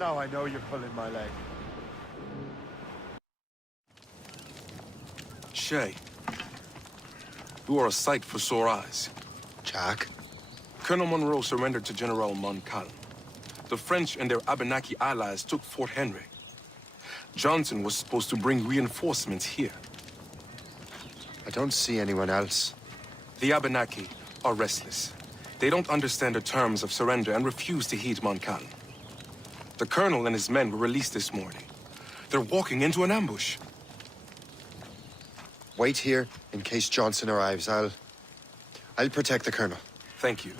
Now I know you're pulling my leg. Shay, you are a sight for sore eyes. Jack? Colonel Monroe surrendered to General Montcalm. The French and their Abenaki allies took Fort Henry. Johnson was supposed to bring reinforcements here. I don't see anyone else. The Abenaki are restless. They don't understand the terms of surrender and refuse to heed Montcalm. The Colonel and his men were released this morning. They're walking into an ambush. Wait here in case Johnson arrives. I'll protect the Colonel. Thank you.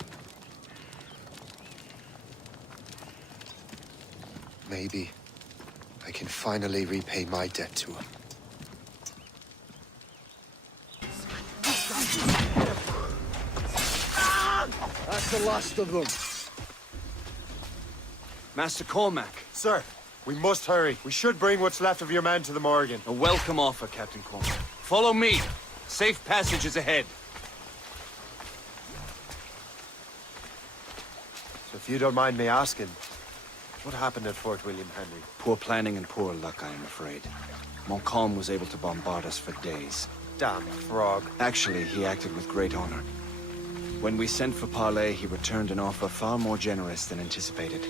Maybe I can finally repay my debt to him. That's the last of them. Master Cormac. Sir, we must hurry. We should bring what's left of your men to the Morgan. A welcome offer, Captain Cormac. Follow me. Safe passage is ahead. So if you don't mind me asking, what happened at Fort William Henry? Poor planning and poor luck, I am afraid. Montcalm was able to bombard us for days. Damn frog. Actually, he acted with great honor. When we sent for parley, he returned an offer far more generous than anticipated.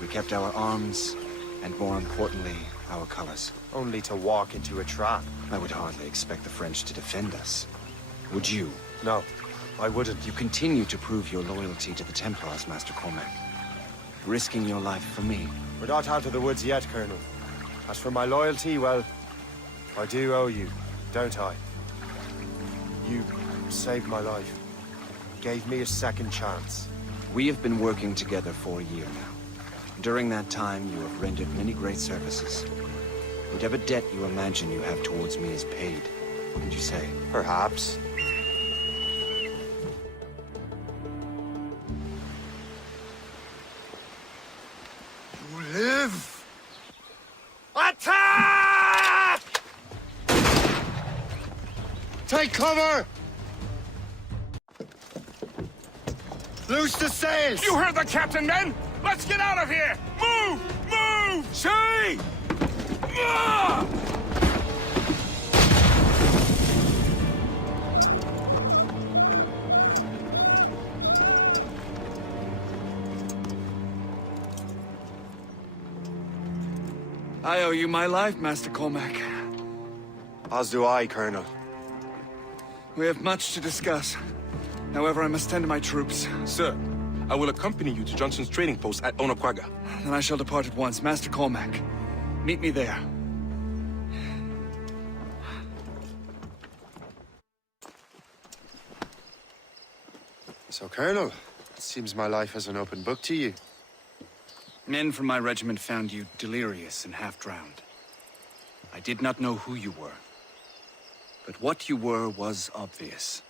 We kept our arms, and more importantly, our colors. Only to walk into a trap. I would hardly expect the French to defend us. Would you? No, I wouldn't. You continue to prove your loyalty to the Templars, Master Cormac. Risking your life for me. We're not out of the woods yet, Colonel. As for my loyalty, well, I do owe you, don't I? You saved my life. Gave me a second chance. We have been working together for a year now. During that time, you have rendered many great services. Whatever debt you imagine you have towards me is paid, wouldn't you say? Perhaps. You live! Attack! Take cover! Loose the sails! You heard the captain, men! Let's get out of here! Move! Move! See! Ah! I owe you my life, Master Cormac. As do I, Colonel. We have much to discuss. However, I must tend to my troops. Sir, I will accompany you to Johnson's trading post at Onakwaga. Then I shall depart at once. Master Cormac, meet me there. So, Colonel, it seems my life is an open book to you. Men from my regiment found you delirious and half-drowned. I did not know who you were. But what you were was obvious.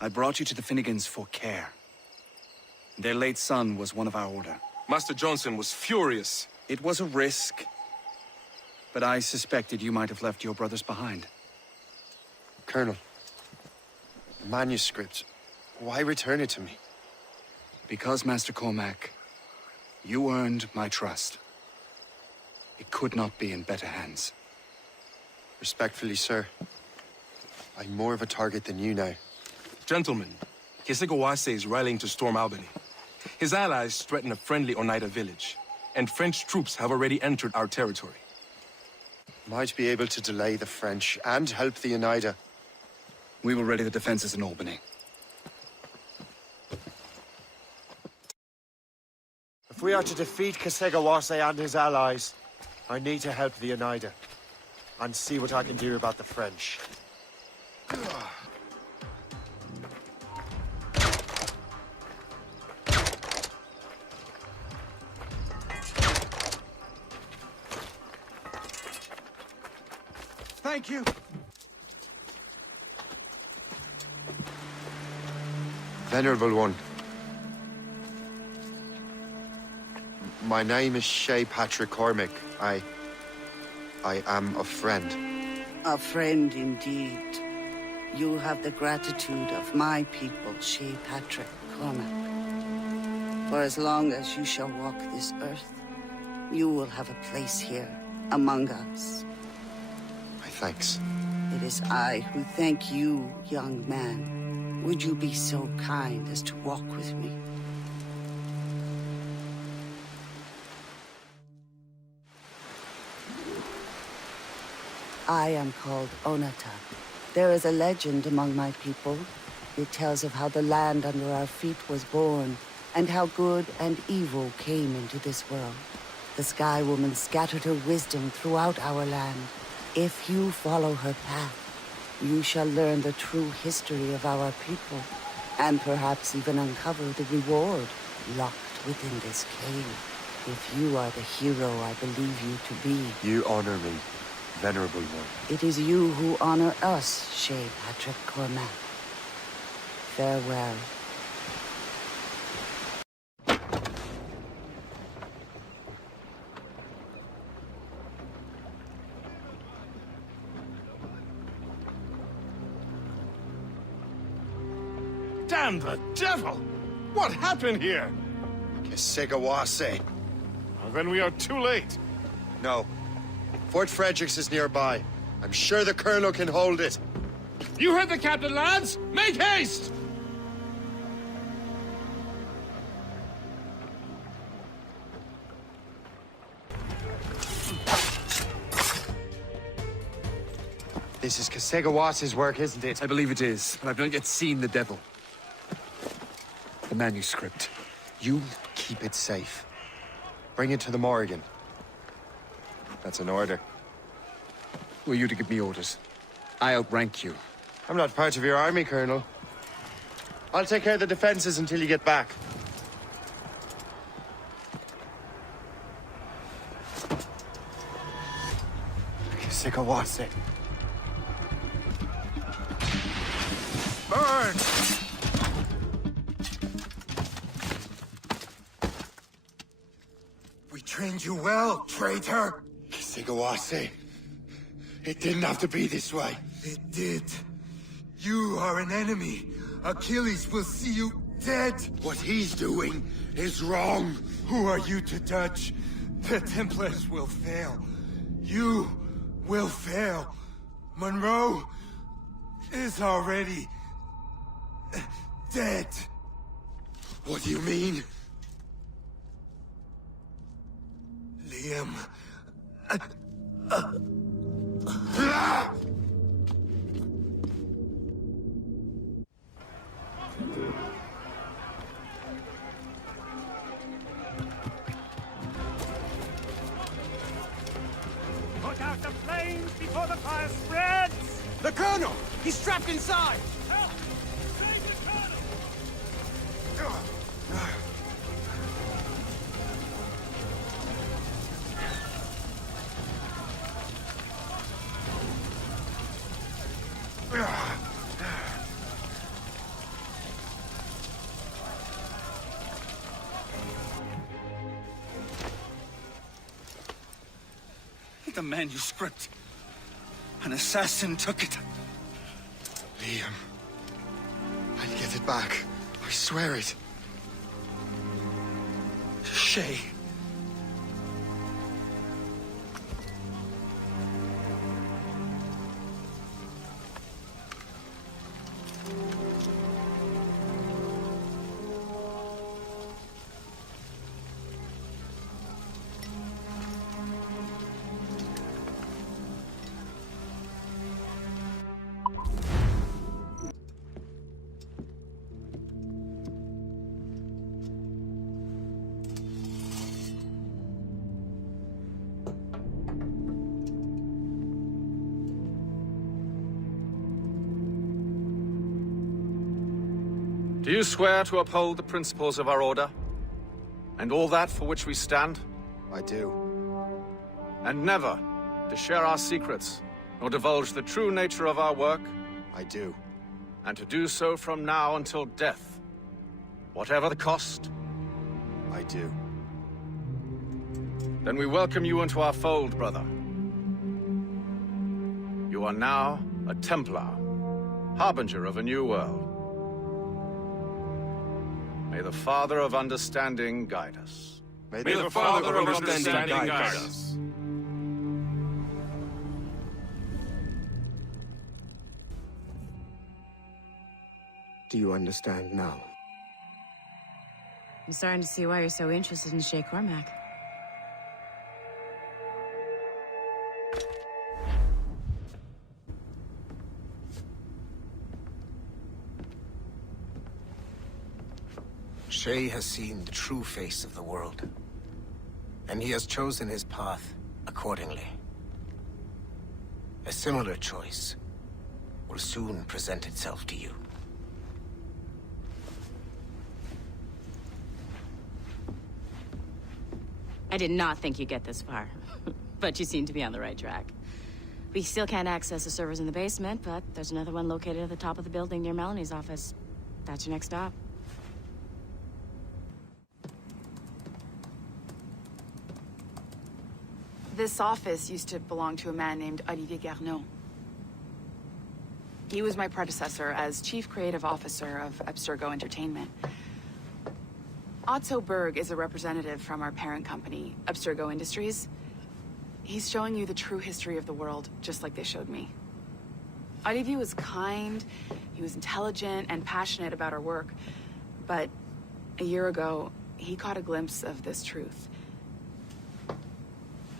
I brought you to the Finnegans for care. Their late son was one of our order. Master Johnson was furious. It was a risk, but I suspected you might have left your brothers behind. Colonel, the manuscript, why return it to me? Because, Master Cormac, you earned my trust. It could not be in better hands. Respectfully, sir, I'm more of a target than you now. Gentlemen, Kesegowaase is rallying to storm Albany. His allies threaten a friendly Oneida village, and French troops have already entered our territory. Might be able to delay the French and help the Oneida. We will ready the defenses in Albany. If we are to defeat Kesegowaase and his allies, I need to help the Oneida and see what I can do about the French. Thank you. Venerable one. My name is Shay Patrick Cormac. I am a friend. A friend indeed. You have the gratitude of my people, Shay Patrick Cormac. For as long as you shall walk this earth, you will have a place here, among us. My thanks. It is I who thank you, young man. Would you be so kind as to walk with me? I am called Onata. There is a legend among my people. It tells of how the land under our feet was born, and how good and evil came into this world. The Sky Woman scattered her wisdom throughout our land. If you follow her path, you shall learn the true history of our people, and perhaps even uncover the reward locked within this cave. If you are the hero I believe you to be. You honor me, Venerable one. It is you who honor us, Shay Patrick Cormac. Farewell. Damn the devil! What happened here? Kesegowaase. Well, then we are too late. No. Fort Fredericks is nearby. I'm sure the Colonel can hold it. You heard the captain, lads! Make haste! This is Kesegowaase's work, isn't it? I believe it is, but I've not yet seen the devil. The manuscript. You keep it safe. Bring it to the Morrigan. That's an order. Who are you to give me orders? I outrank you. I'm not part of your army, Colonel. I'll take care of the defenses until you get back. Kisikawase. Burn! We trained you well, traitor! Kisikawase. It didn't have to be this way. It did. You are an enemy. Achilles will see you dead. What he's doing is wrong. Who are you to judge? The Templars will fail. You will fail. Monroe is already dead. What do you mean? Liam. Put out the flames before the fire spreads! The Colonel! He's trapped inside! Help! Save the Colonel! The manuscript. An assassin took it. Liam. I'll get it back. I swear it. Shay. Do you swear to uphold the principles of our order? And all that for which we stand? I do. And never to share our secrets, nor divulge the true nature of our work? I do. And to do so from now until death, whatever the cost? I do. Then we welcome you into our fold, brother. You are now a Templar, harbinger of a new world. May the Father of Understanding guide us. May the Father of Understanding guide us. Do you understand now? I'm starting to see why you're so interested in Shay Cormac. Shay has seen the true face of the world, and he has chosen his path accordingly. A similar choice will soon present itself to you. I did not think you'd get this far, but you seem to be on the right track. We still can't access the servers in the basement, but there's another one located at the top of the building near Melanie's office. That's your next stop. This office used to belong to a man named Olivier Garneau. He was my predecessor as Chief Creative Officer of Abstergo Entertainment. Otto Berg is a representative from our parent company, Abstergo Industries. He's showing you the true history of the world, just like they showed me. Olivier was kind, he was intelligent and passionate about our work. But a year ago, he caught a glimpse of this truth.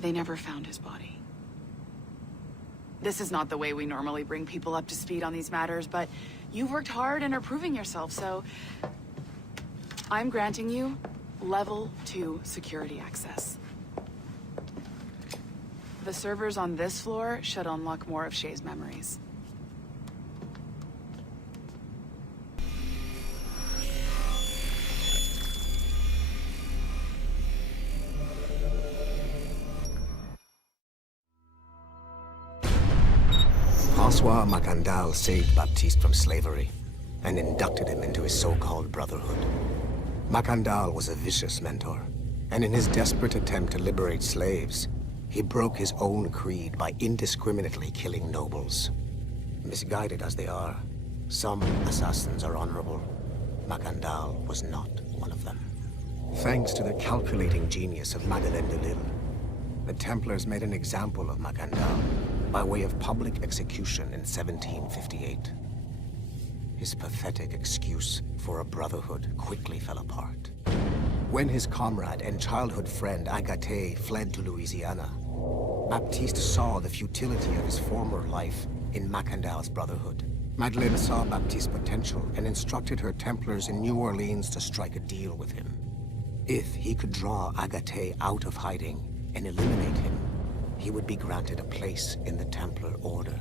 They never found his body. This is not the way we normally bring people up to speed on these matters, but you've worked hard and are proving yourself, so I'm granting you Level 2 security access. The servers on this floor should unlock more of Shay's memories. Francois Macandal saved Baptiste from slavery and inducted him into his so-called brotherhood. Macandal was a vicious mentor, and in his desperate attempt to liberate slaves, he broke his own creed by indiscriminately killing nobles. Misguided as they are, some assassins are honorable. Macandal was not one of them. Thanks to the calculating genius of Madeleine de Lille, the Templars made an example of Macandal by way of public execution in 1758. His pathetic excuse for a brotherhood quickly fell apart. When his comrade and childhood friend Agathe fled to Louisiana, Baptiste saw the futility of his former life in Macandal's brotherhood. Madeleine saw Baptiste's potential and instructed her Templars in New Orleans to strike a deal with him. If he could draw Agathe out of hiding and eliminate him, he would be granted a place in the Templar Order.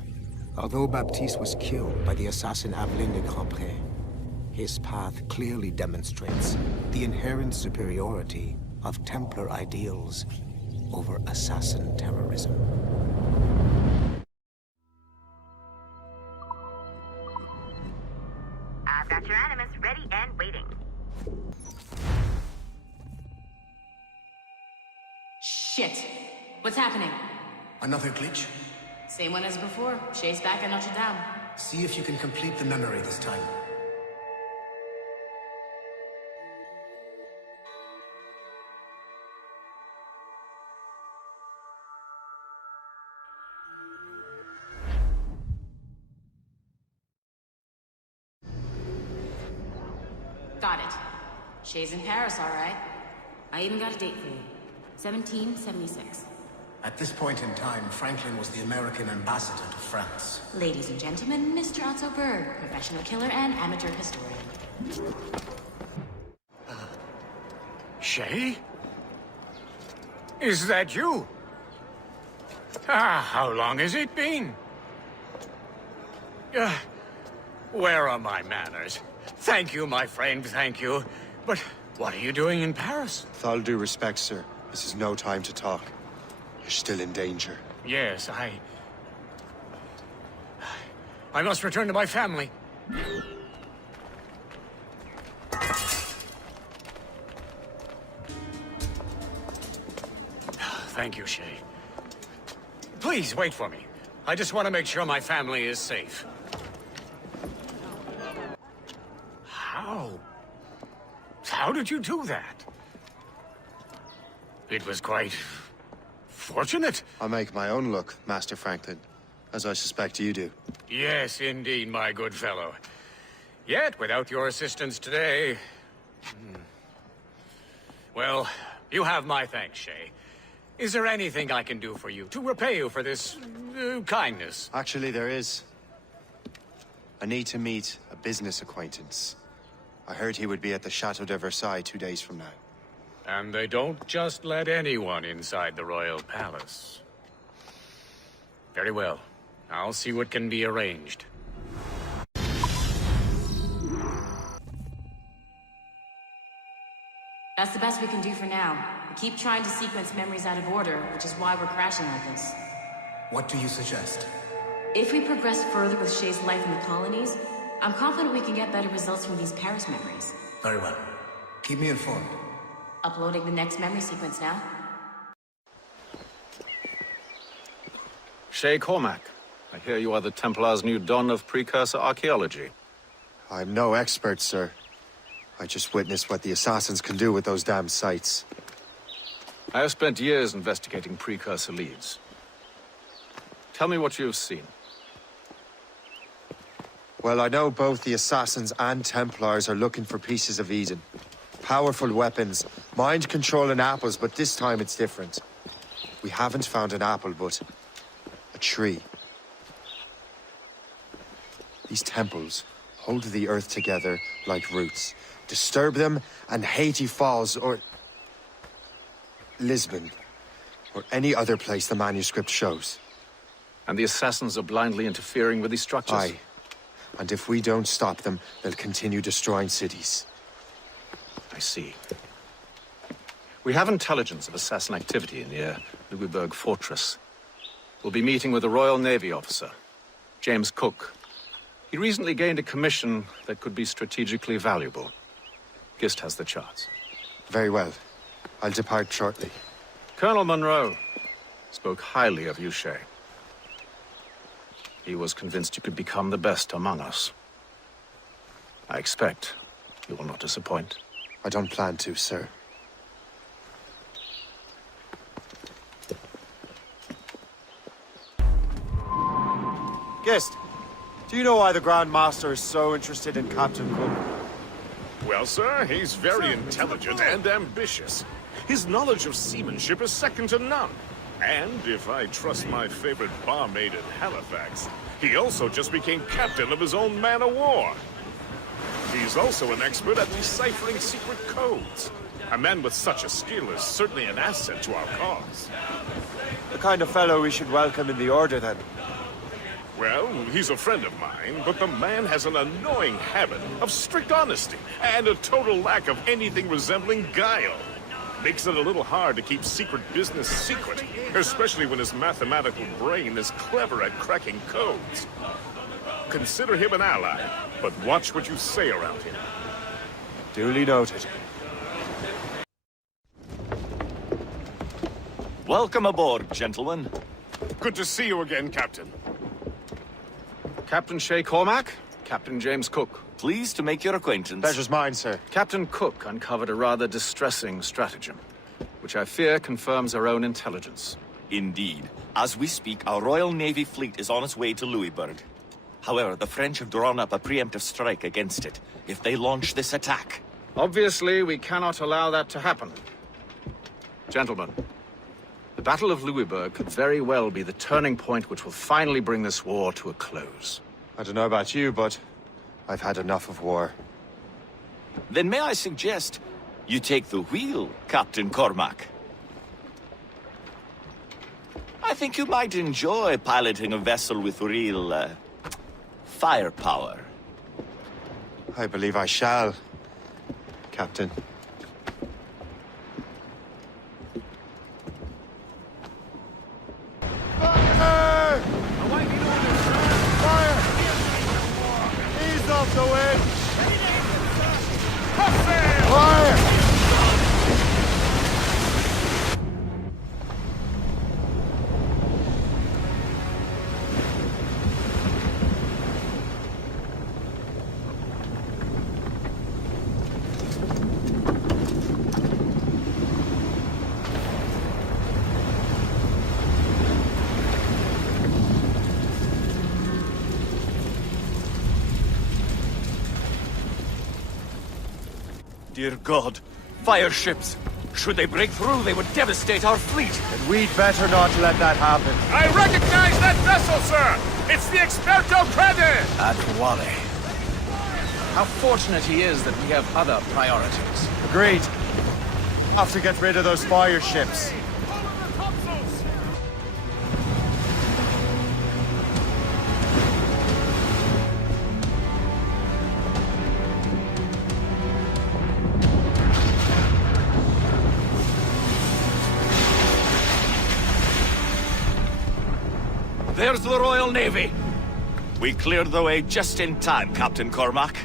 Although Baptiste was killed by the assassin Aveline de Grandpré, his path clearly demonstrates the inherent superiority of Templar ideals over assassin terrorism. I've got your Animus ready and waiting. Shit. What's happening? Another glitch? Same one as before. Shay's back at Notre Dame. See if you can complete the memory this time. Got it. Shay's in Paris, all right. I even got a date for you. 1776. At this point in time, Franklin was the American ambassador to France. Ladies and gentlemen, Mr. Otto Berg, professional killer and amateur historian. Shay? Is that you? How long has it been? Where are my manners? Thank you, my friend, thank you. But what are you doing in Paris? With all due respect, sir, this is no time to talk. You're still in danger. Yes, I must return to my family. Thank you, Shay. Please, wait for me. I just want to make sure my family is safe. How did you do that? It was quite fortunate. I make my own luck, Master Franklin, as I suspect you do. Yes, indeed, my good fellow. Yet, without your assistance today... Well, you have my thanks, Shay. Is there anything I can do for you to repay you for this kindness? Actually, there is. I need to meet a business acquaintance. I heard he would be at the Chateau de Versailles 2 days from now. And they don't just let anyone inside the royal palace. Very well. I'll see what can be arranged. That's the best we can do for now. We keep trying to sequence memories out of order, which is why we're crashing like this. What do you suggest? If we progress further with Shay's life in the colonies, I'm confident we can get better results from these Paris memories. Very well. Keep me informed. Uploading the next memory sequence now. Shay Cormac, I hear you are the Templars' new don of precursor archaeology. I'm no expert, sir. I just witnessed what the assassins can do with those damn sites. I have spent years investigating precursor leads. Tell me what you have seen. Well, I know both the Assassins and Templars are looking for pieces of Eden. Powerful weapons, mind-controlling apples, but this time it's different. We haven't found an apple, but a tree. These temples hold the earth together like roots. Disturb them, and Haiti falls, or Lisbon, or any other place the manuscript shows. And the Assassins are blindly interfering with these structures? Aye. And if we don't stop them, they'll continue destroying cities. I see. We have intelligence of assassin activity near Louisbourg Fortress. We'll be meeting with a Royal Navy officer. James Cook. He recently gained a commission that could be strategically valuable. Gist has the charts. Very well. I'll depart shortly. Colonel Monroe spoke highly of you, Shay. He was convinced you could become the best among us. I expect you will not disappoint. I don't plan to, sir. Gist, do you know why the Grand Master is so interested in Captain Cook? Well, sir, he's very intelligent and ambitious. His knowledge of seamanship is second to none. And if I trust my favorite barmaid in Halifax, he also just became captain of his own man-of-war. He's also an expert at deciphering secret codes. A man with such a skill is certainly an asset to our cause. The kind of fellow we should welcome in the Order, then. Well, he's a friend of mine, but the man has an annoying habit of strict honesty and a total lack of anything resembling guile. Makes it a little hard to keep secret business secret, especially when his mathematical brain is clever at cracking codes. Consider him an ally, but watch what you say around him. Duly noted. Welcome aboard, gentlemen. Good to see you again, Captain. Captain Shay Cormac, Captain James Cook. Pleased to make your acquaintance. Pleasure's mine, sir. Captain Cook uncovered a rather distressing stratagem, which I fear confirms our own intelligence. Indeed. As we speak, our Royal Navy fleet is on its way to Louisburg. However, the French have drawn up a preemptive strike against it if they launch this attack. Obviously, we cannot allow that to happen. Gentlemen, the Battle of Louisburg could very well be the turning point which will finally bring this war to a close. I don't know about you, but I've had enough of war. Then may I suggest you take the wheel, Captain Cormac? I think you might enjoy piloting a vessel with real, firepower. I believe I shall, Captain. Ease off the wind! Fire! Dear God, fire ships! Should they break through, they would devastate our fleet! And we'd better not let that happen. I recognize that vessel, sir! It's the Experto Crede! Adewale. How fortunate he is that we have other priorities. Agreed. Have to get rid of those fire ships. There's the Royal Navy! We cleared the way just in time, Captain Cormac.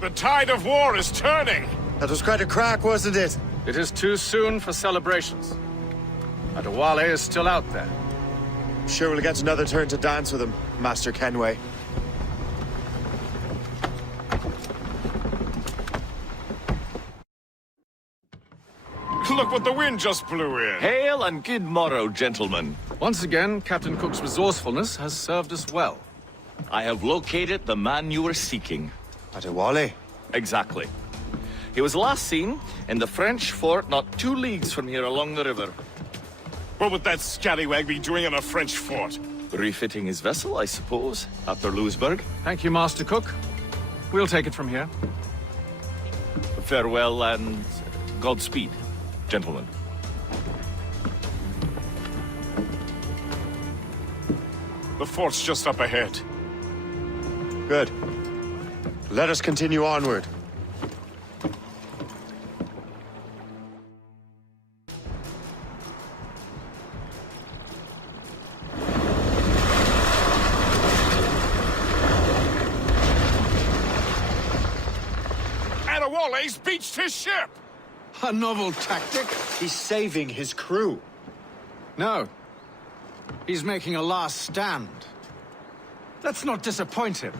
The tide of war is turning! That was quite a crack, wasn't it? It is too soon for celebrations. Adewale is still out there. I'm sure we'll get another turn to dance with him, Master Kenway. Look what the wind just blew in! Hail and good morrow, gentlemen. Once again, Captain Cook's resourcefulness has served us well. I have located the man you were seeking. Adewale? Exactly. He was last seen in the French fort not 2 leagues from here along the river. What would that scallywag be doing in a French fort? Refitting his vessel, I suppose, after Louisburg. Thank you, Master Cook. We'll take it from here. Farewell and Godspeed, gentlemen. The fort's just up ahead. Good. Let us continue onward. Wallace beached his ship! A novel tactic? He's saving his crew. No. He's making a last stand. Let's not disappoint him.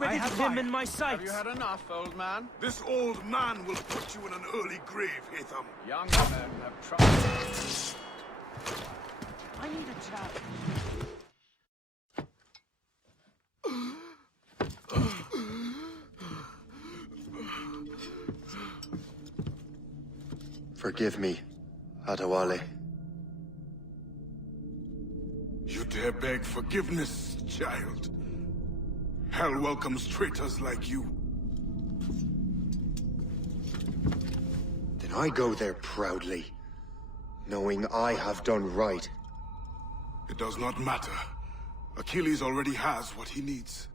I have him in my sights. Have you had enough, old man? This old man will put you in an early grave, Hatham. Young men have trouble. I need a chat. Forgive me, Adewale. You dare beg forgiveness, child? Hell welcomes traitors like you. Then I go there proudly, knowing I have done right. It does not matter. Achilles already has what he needs.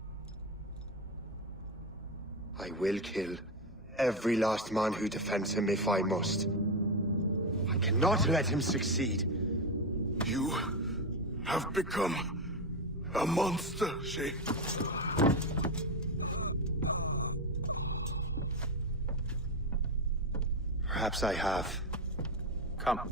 I will kill every last man who defends him if I must. I cannot let him succeed. You have become a monster, Shay. Perhaps I have. Come.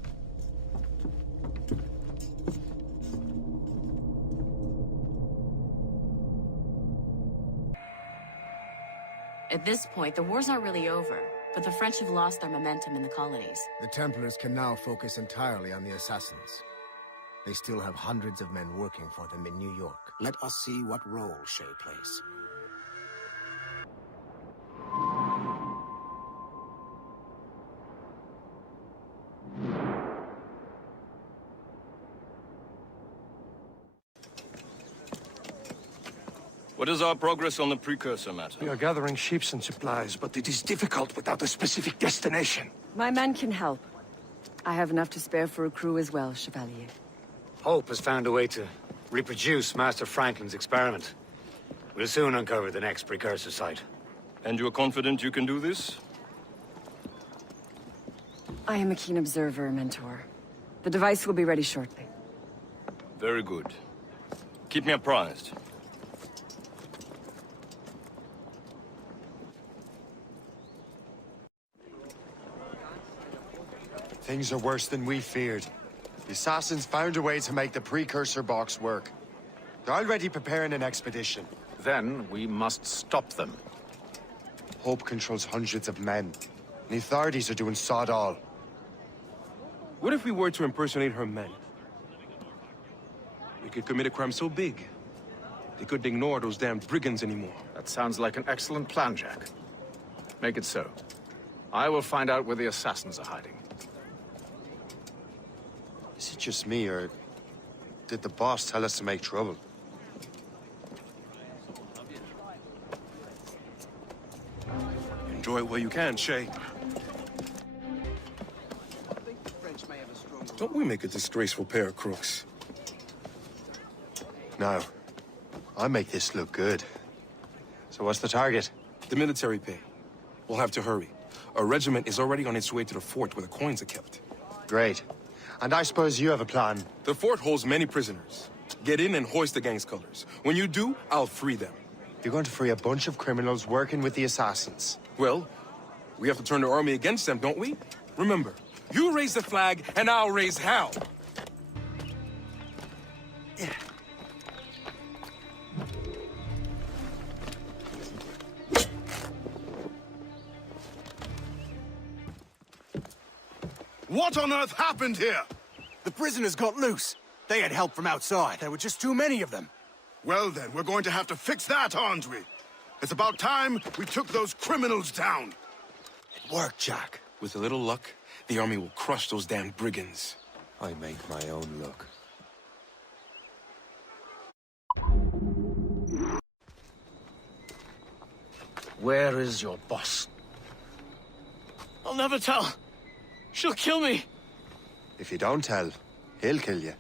At this point, the war's not really over, but the French have lost their momentum in the colonies. The Templars can now focus entirely on the Assassins. They still have hundreds of men working for them in New York. Let us see what role Shay plays. What is our progress on the precursor matter? We are gathering ships and supplies, but it is difficult without a specific destination. My men can help. I have enough to spare for a crew as well, Chevalier. Hope has found a way to reproduce Master Franklin's experiment. We'll soon uncover the next precursor site. And you're confident you can do this? I am a keen observer, Mentor. The device will be ready shortly. Very good. Keep me apprised. Things are worse than we feared. The Assassins found a way to make the precursor box work. They're already preparing an expedition. Then we must stop them. Hope controls hundreds of men. And the authorities are doing sod all. What if we were to impersonate her men? We could commit a crime so big, they couldn't ignore those damn brigands anymore. That sounds like an excellent plan, Jack. Make it so. I will find out where the Assassins are hiding. Is it just me, or did the boss tell us to make trouble? Enjoy it while you can, Shay. Don't we make a disgraceful pair of crooks? No. I make this look good. So what's the target? The military pay. We'll have to hurry. A regiment is already on its way to the fort where the coins are kept. Great. And I suppose you have a plan. The fort holds many prisoners. Get in and hoist the gang's colors. When you do, I'll free them. You're going to free a bunch of criminals working with the Assassins. Well, we have to turn the army against them, don't we? Remember, you raise the flag, and I'll raise hell. What on earth happened here? The prisoners got loose. They had help from outside. There were just too many of them. Well then, we're going to have to fix that, aren't we? It's about time we took those criminals down. It worked, Jack. With a little luck, the army will crush those damn brigands. I make my own luck. Where is your boss? I'll never tell. She'll kill me. If you don't tell, he'll kill you.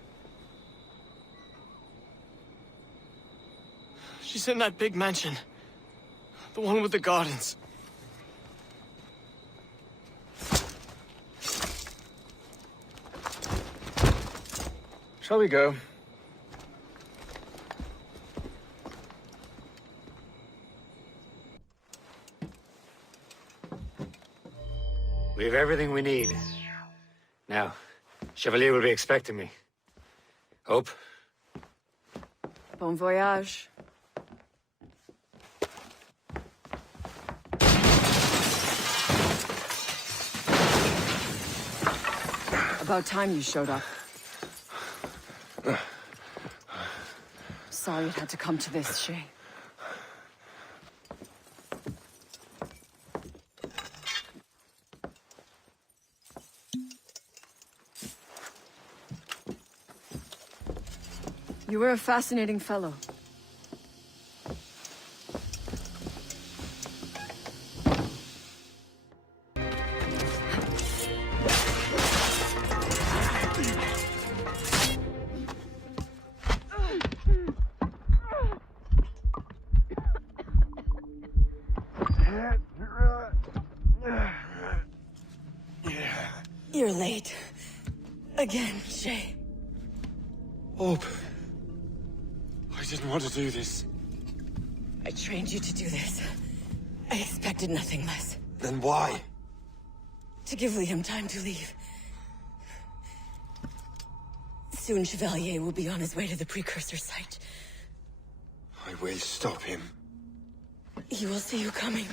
She's in that big mansion. The one with the gardens. Shall we go? We have everything we need. Now, Chevalier will be expecting me. Hope? Bon voyage. About time you showed up. Sorry it had to come to this, Shay. You were a fascinating fellow. You're late. Again, Shay. Hope. I didn't want to do this. I trained you to do this. I expected nothing less. Then why? To give Liam time to leave. Soon Chevalier will be on his way to the precursor site. I will stop him. He will see you coming.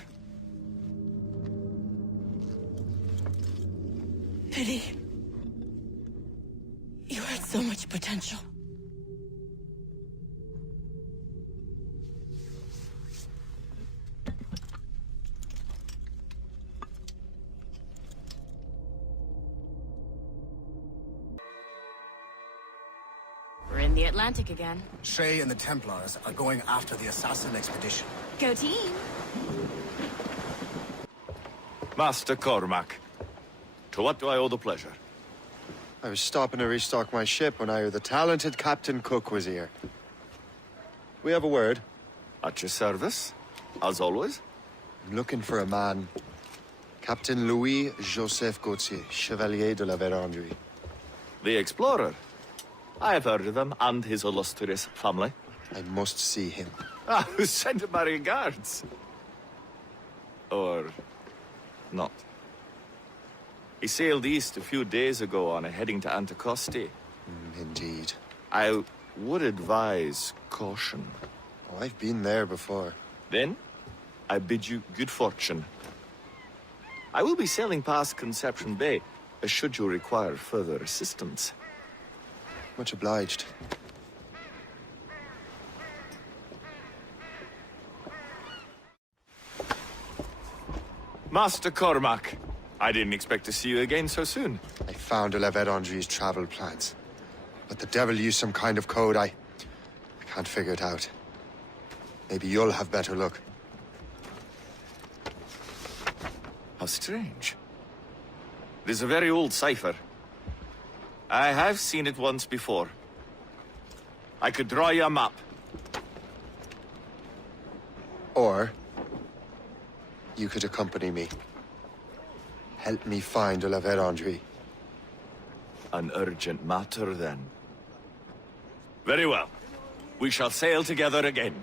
Pity. You had so much potential. We're in the Atlantic again. Shay and the Templars are going after the assassin expedition. Go team! Master Cormac, to what do I owe the pleasure? I was stopping to restock my ship when I heard the talented Captain Cook was here. We have a word. At your service, as always. I'm looking for a man. Captain Louis-Joseph Gauthier, Chevalier de la Vérendrye. The explorer. I have heard of him and his illustrious family. I must see him. Ah, send him my regards. Or not. He sailed east a few days ago on a heading to Anticosti. Indeed. I would advise caution. Oh, I've been there before. Then, I bid you good fortune. I will be sailing past Conception Bay, should you require further assistance. Much obliged. Master Cormac, I didn't expect to see you again so soon. I found de la Vérendrye's travel plans. But the devil used some kind of code. I can't figure it out. Maybe you'll have better luck. How strange. It is a very old cipher. I have seen it once before. I could draw you a map. Or you could accompany me. Help me find de la Vérendrye. An urgent matter, then. Very well. We shall sail together again.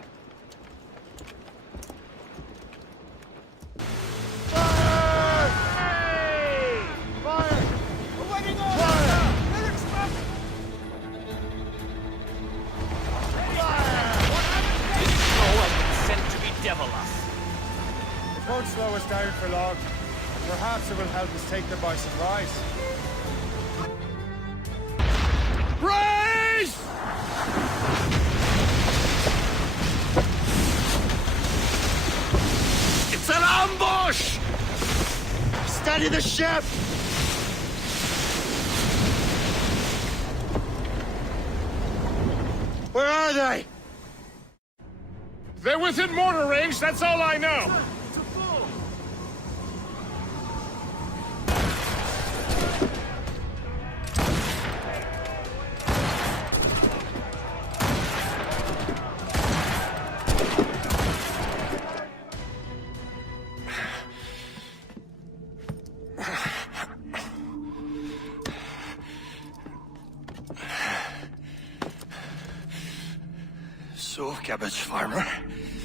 It won't slow us down for long. Perhaps it will help us take them by surprise. Brace! It's an ambush! Steady the ship! Where are they? They're within mortar range, that's all I know. So, cabbage farmer,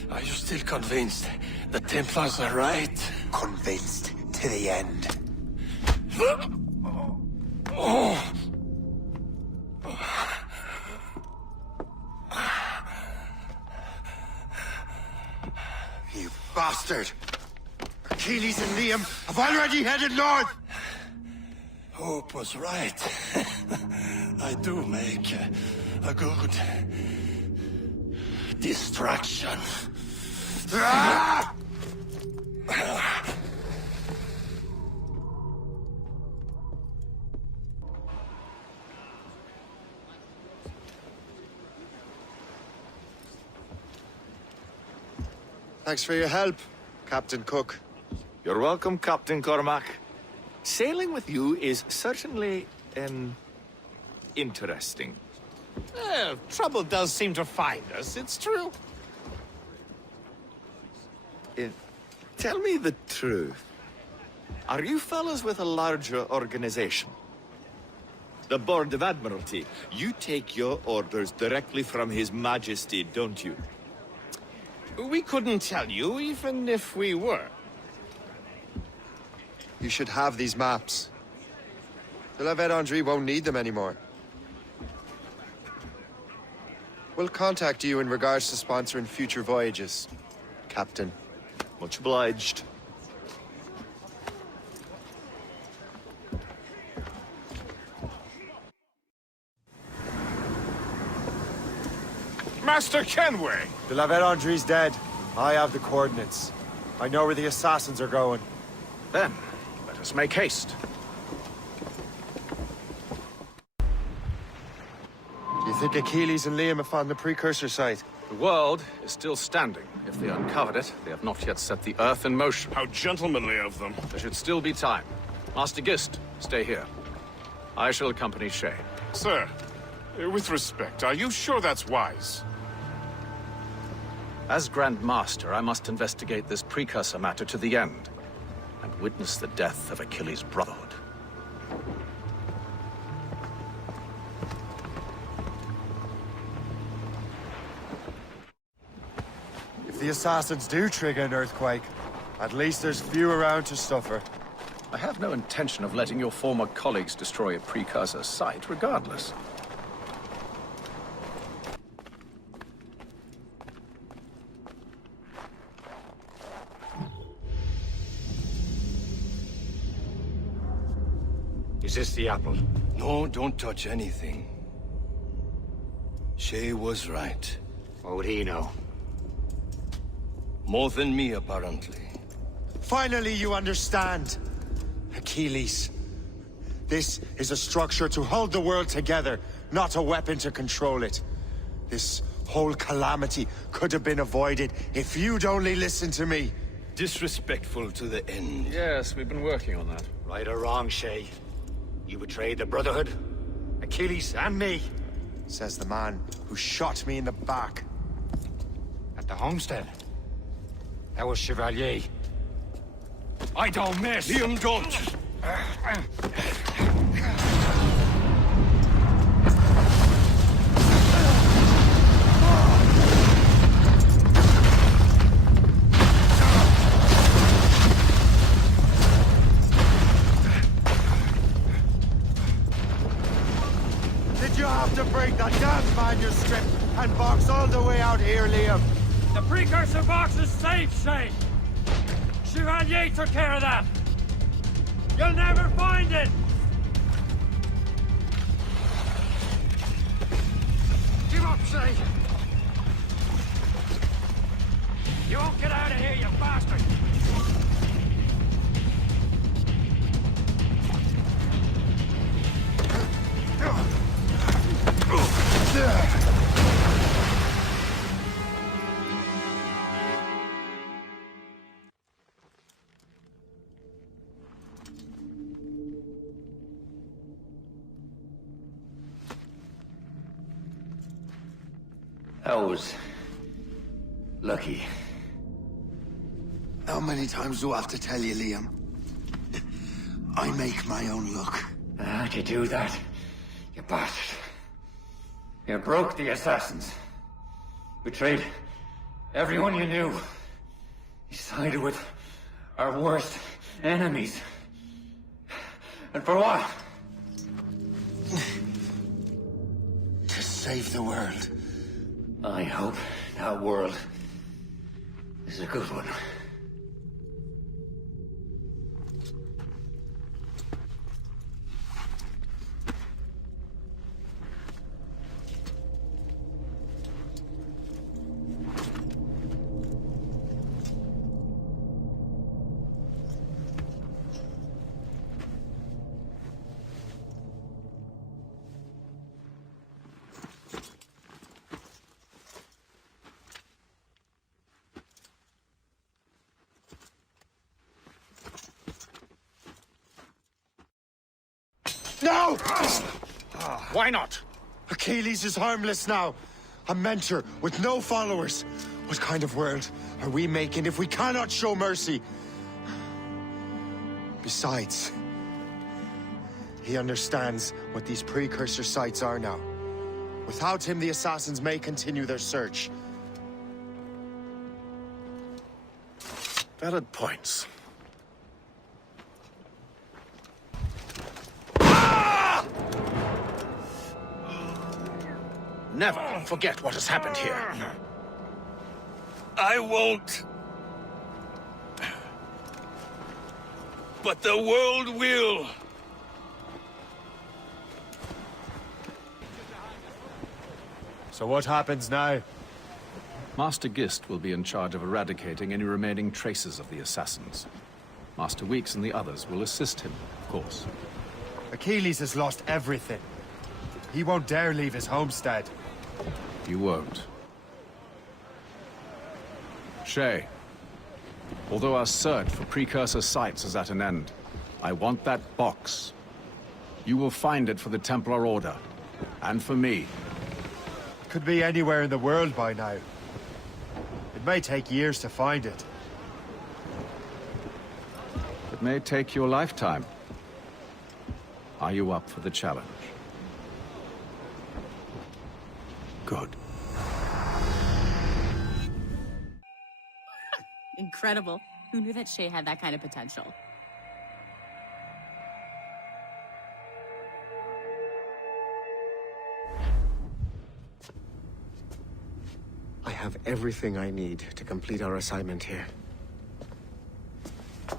are you still convinced the Templars are right? Convinced to the end. You bastard! Achilles and Liam have already headed north! Hope was right. I do make a good distraction. Ah! Thanks for your help, Captain Cook. You're welcome, Captain Cormac. Sailing with you is certainly, interesting. Trouble does seem to find us, it's true. Tell me the truth. Are you fellas with a larger organization? The Board of Admiralty. You take your orders directly from His Majesty, don't you? We couldn't tell you, even if we were. You should have these maps. De la Vérendrye won't need them anymore. We'll contact you in regards to sponsoring future voyages, Captain. Much obliged. Master Kenway! De la Vérendrye's dead. I have the coordinates. I know where the assassins are going. Then, let us make haste. Do you think Achilles and Liam have found the precursor site? The world is still standing. If they uncovered it, they have not yet set the Earth in motion. How gentlemanly of them. There should still be time. Master Gist, stay here. I shall accompany Shay. Sir, with respect, are you sure that's wise? As Grand Master, I must investigate this precursor matter to the end, and witness the death of Achilles' Brotherhood. If the assassins do trigger an earthquake, at least there's few around to suffer. I have no intention of letting your former colleagues destroy a precursor site, regardless. Is this the apple? No, don't touch anything. Shay was right. What would he know? More than me, apparently. Finally, you understand. Achilles. This is a structure to hold the world together, not a weapon to control it. This whole calamity could have been avoided if you'd only listened to me. Disrespectful to the end. Yes, we've been working on that. Right or wrong, Shay? You betrayed the Brotherhood, Achilles, and me. Says the man who shot me in the back. At the homestead. That was Chevalier. I don't miss! Liam, don't! Did you have to break that damn manuscript and box all the way out here, Liam? The precursor box is safe, Shay! Chevalier took care of that! You'll never find it! Give up, Shay! You won't get out of here, you bastard! I was lucky. How many times do I have to tell you, Liam? I make my own luck. How'd you do that, you bastard? You broke the assassins. Betrayed everyone you knew. You sided with our worst enemies. And for what? To save the world. I hope that world is a good one. No! Why not? Achilles is harmless now. A mentor with no followers. What kind of world are we making if we cannot show mercy? Besides, he understands what these precursor sites are now. Without him, the assassins may continue their search. Valid points. Never forget what has happened here. I won't. But the world will. So what happens now? Master Gist will be in charge of eradicating any remaining traces of the assassins. Master Weeks and the others will assist him, of course. Achilles has lost everything. He won't dare leave his homestead. You won't. Shay, although our search for precursor sites is at an end, I want that box. You will find it for the Templar Order, and for me. Could be anywhere in the world by now. It may take years to find it. It may take your lifetime. Are you up for the challenge? Good. Incredible. Who knew that Shay had that kind of potential? I have everything I need to complete our assignment here.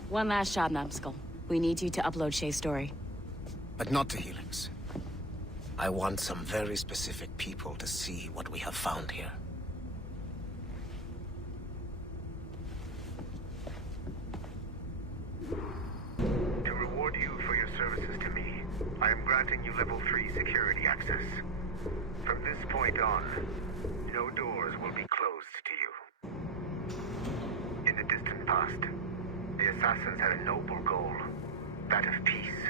One last job, Numbskull. We need you to upload Shay's story. But not to Helix. I want some very specific people to see what we have found here. To reward you for your services to me, I am granting you level 3 security access. From this point on, no doors will be closed to you. In the distant past, the assassins had a noble goal, that of peace.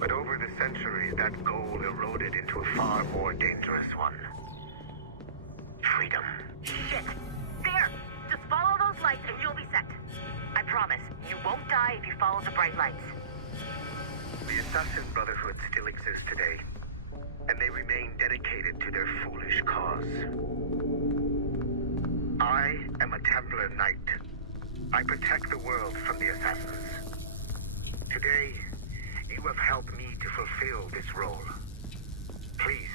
But over the centuries, that goal eroded into a far more dangerous one. Freedom. Shit! There! Just follow those lights and you'll be set. I promise, you won't die if you follow the bright lights. The Assassin Brotherhood still exists today, and they remain dedicated to their foolish cause. I am a Templar Knight. I protect the world from the assassins. Today, you have helped me to fulfill this role. Please,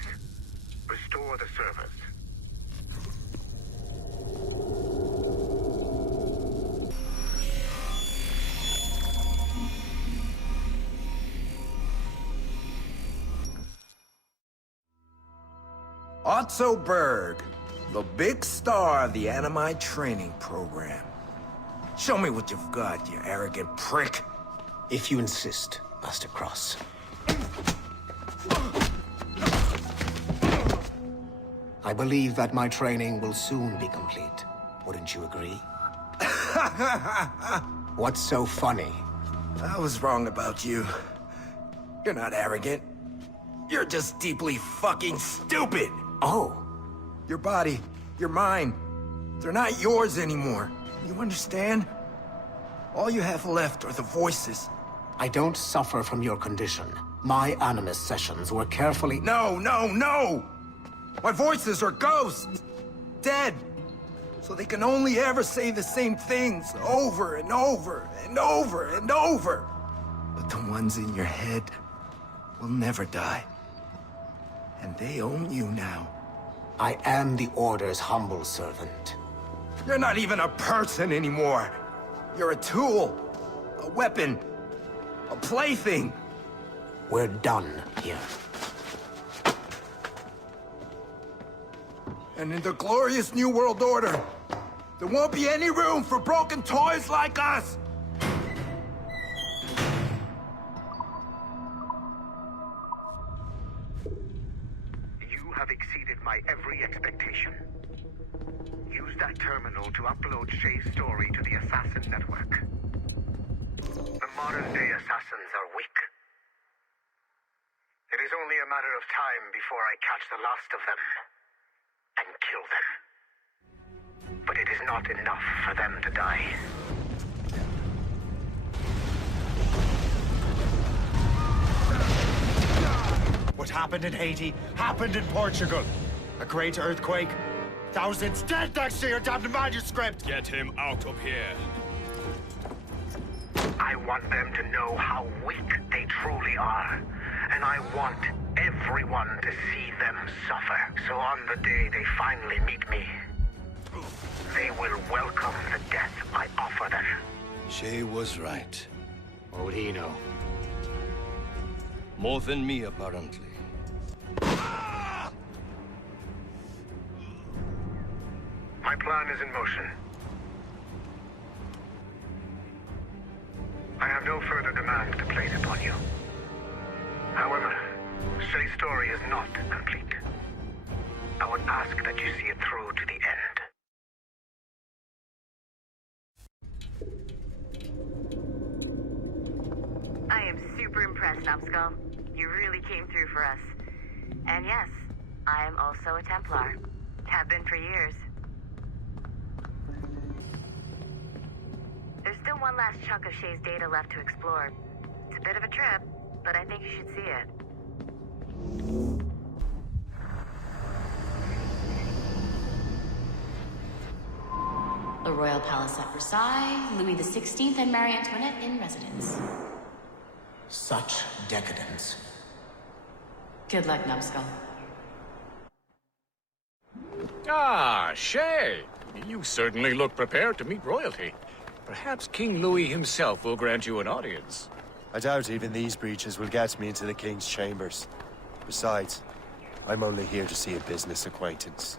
restore the service. Otto Berg, the big star of the Animi training program. Show me what you've got, you arrogant prick. If you insist, Master Cross. I believe that my training will soon be complete. Wouldn't you agree? What's so funny? I was wrong about you. You're not arrogant. You're just deeply fucking stupid. Oh. Your body, your mind, they're not yours anymore. You understand? All you have left are the voices. I don't suffer from your condition. My Animus sessions were carefully— No! My voices are ghosts! Dead! So they can only ever say the same things over and over and over and over. But the ones in your head will never die. And they own you now. I am the Order's humble servant. You're not even a person anymore. You're a tool, a weapon, a plaything. We're done here. And in the glorious New World Order, there won't be any room for broken toys like us! You have exceeded my every expectation. Use that terminal to upload Shay's story to the Assassin Network. The modern-day assassins are weak. It is only a matter of time before I catch the last of them and kill them. But it is not enough for them to die. What happened in Haiti happened in Portugal. A great earthquake. Thousands dead thanks to your damned manuscript! Get him out of here. I want them to know how weak they truly are. And I want everyone to see them suffer. So on the day they finally meet me, they will welcome the death I offer them. Shay was right. What would he know? More than me, apparently. My plan is in motion. I have no further demands to place upon you. However, Shay's story is not complete. I would ask that you see it through to the end. I am super impressed, Numbskull. You really came through for us. And yes, I am also a Templar. Have been for years. There's still one last chunk of Shay's data left to explore. It's a bit of a trip, but I think you should see it. The Royal Palace at Versailles, Louis XVI and Marie Antoinette in residence. Such decadence. Good luck, Numbskull. Ah, Shay! You certainly look prepared to meet royalty. Perhaps King Louis himself will grant you an audience. I doubt even these breaches will get me into the King's chambers. Besides, I'm only here to see a business acquaintance.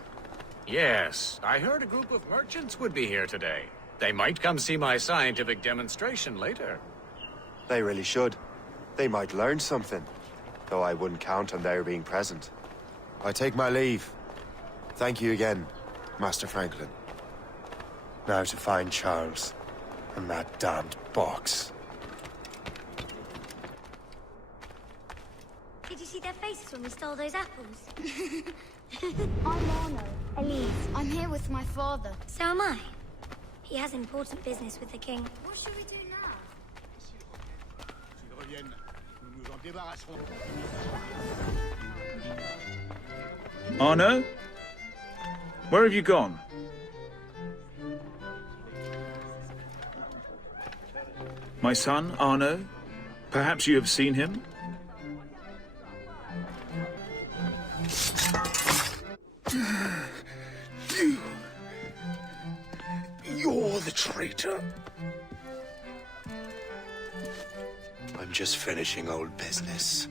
Yes, I heard a group of merchants would be here today. They might come see my scientific demonstration later. They really should. They might learn something, though I wouldn't count on their being present. I take my leave. Thank you again, Master Franklin. Now to find Charles and that damned box. Did you see their faces when we stole those apples? I'm Arno. Elise. I'm here with my father. So am I. He has important business with the king. What should we do now? Arno? Where have you gone? My son, Arno? Perhaps you have seen him? You're the traitor. I'm just finishing old business.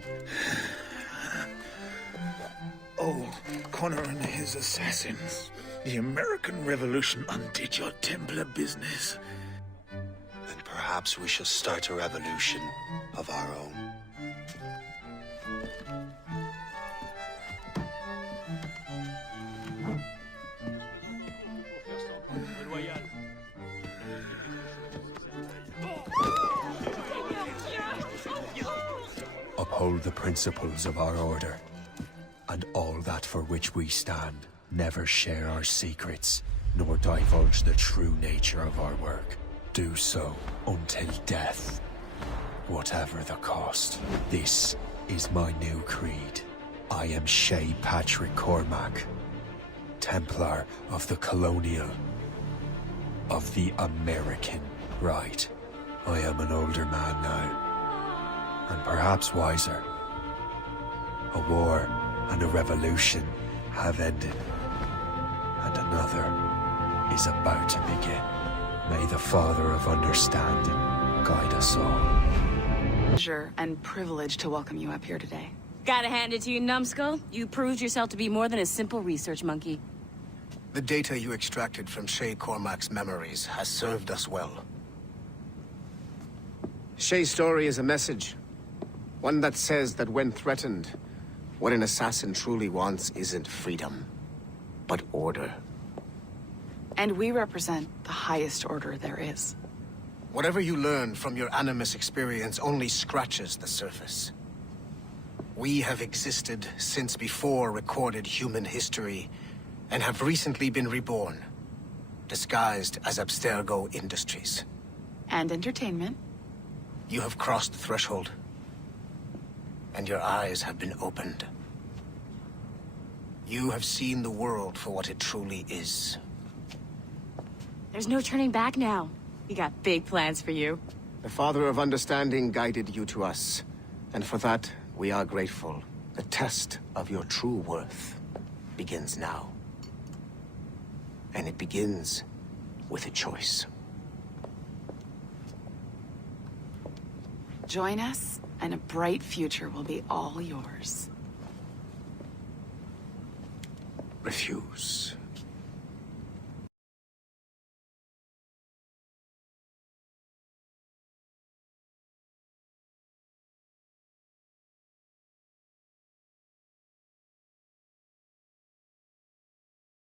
Oh, Connor and his assassins. The American Revolution undid your Templar business. Then perhaps we shall start a revolution of our own. Uphold the principles of our order, and all that for which we stand. Never share our secrets, nor divulge the true nature of our work. Do so until death, whatever the cost. This is my new creed. I am Shay Patrick Cormac, Templar of the Colonial, of the American Right. I am an older man now, and perhaps wiser. A war and a revolution have ended, and another is about to begin. May the Father of Understanding guide us all. Pleasure and privilege to welcome you up here today. Gotta hand it to you, Numbskull. You proved yourself to be more than a simple research monkey. The data you extracted from Shay Cormac's memories has served us well. Shay's story is a message. One that says that when threatened, what an assassin truly wants isn't freedom, but order. And we represent the highest order there is. Whatever you learned from your Animus experience only scratches the surface. We have existed since before recorded human history, and have recently been reborn, disguised as Abstergo Industries. And entertainment. You have crossed the threshold, and your eyes have been opened. You have seen the world for what it truly is. There's no turning back now. We got big plans for you. The Father of Understanding guided you to us, and for that, we are grateful. The test of your true worth begins now. And it begins with a choice. Join us, and a bright future will be all yours. Refuse.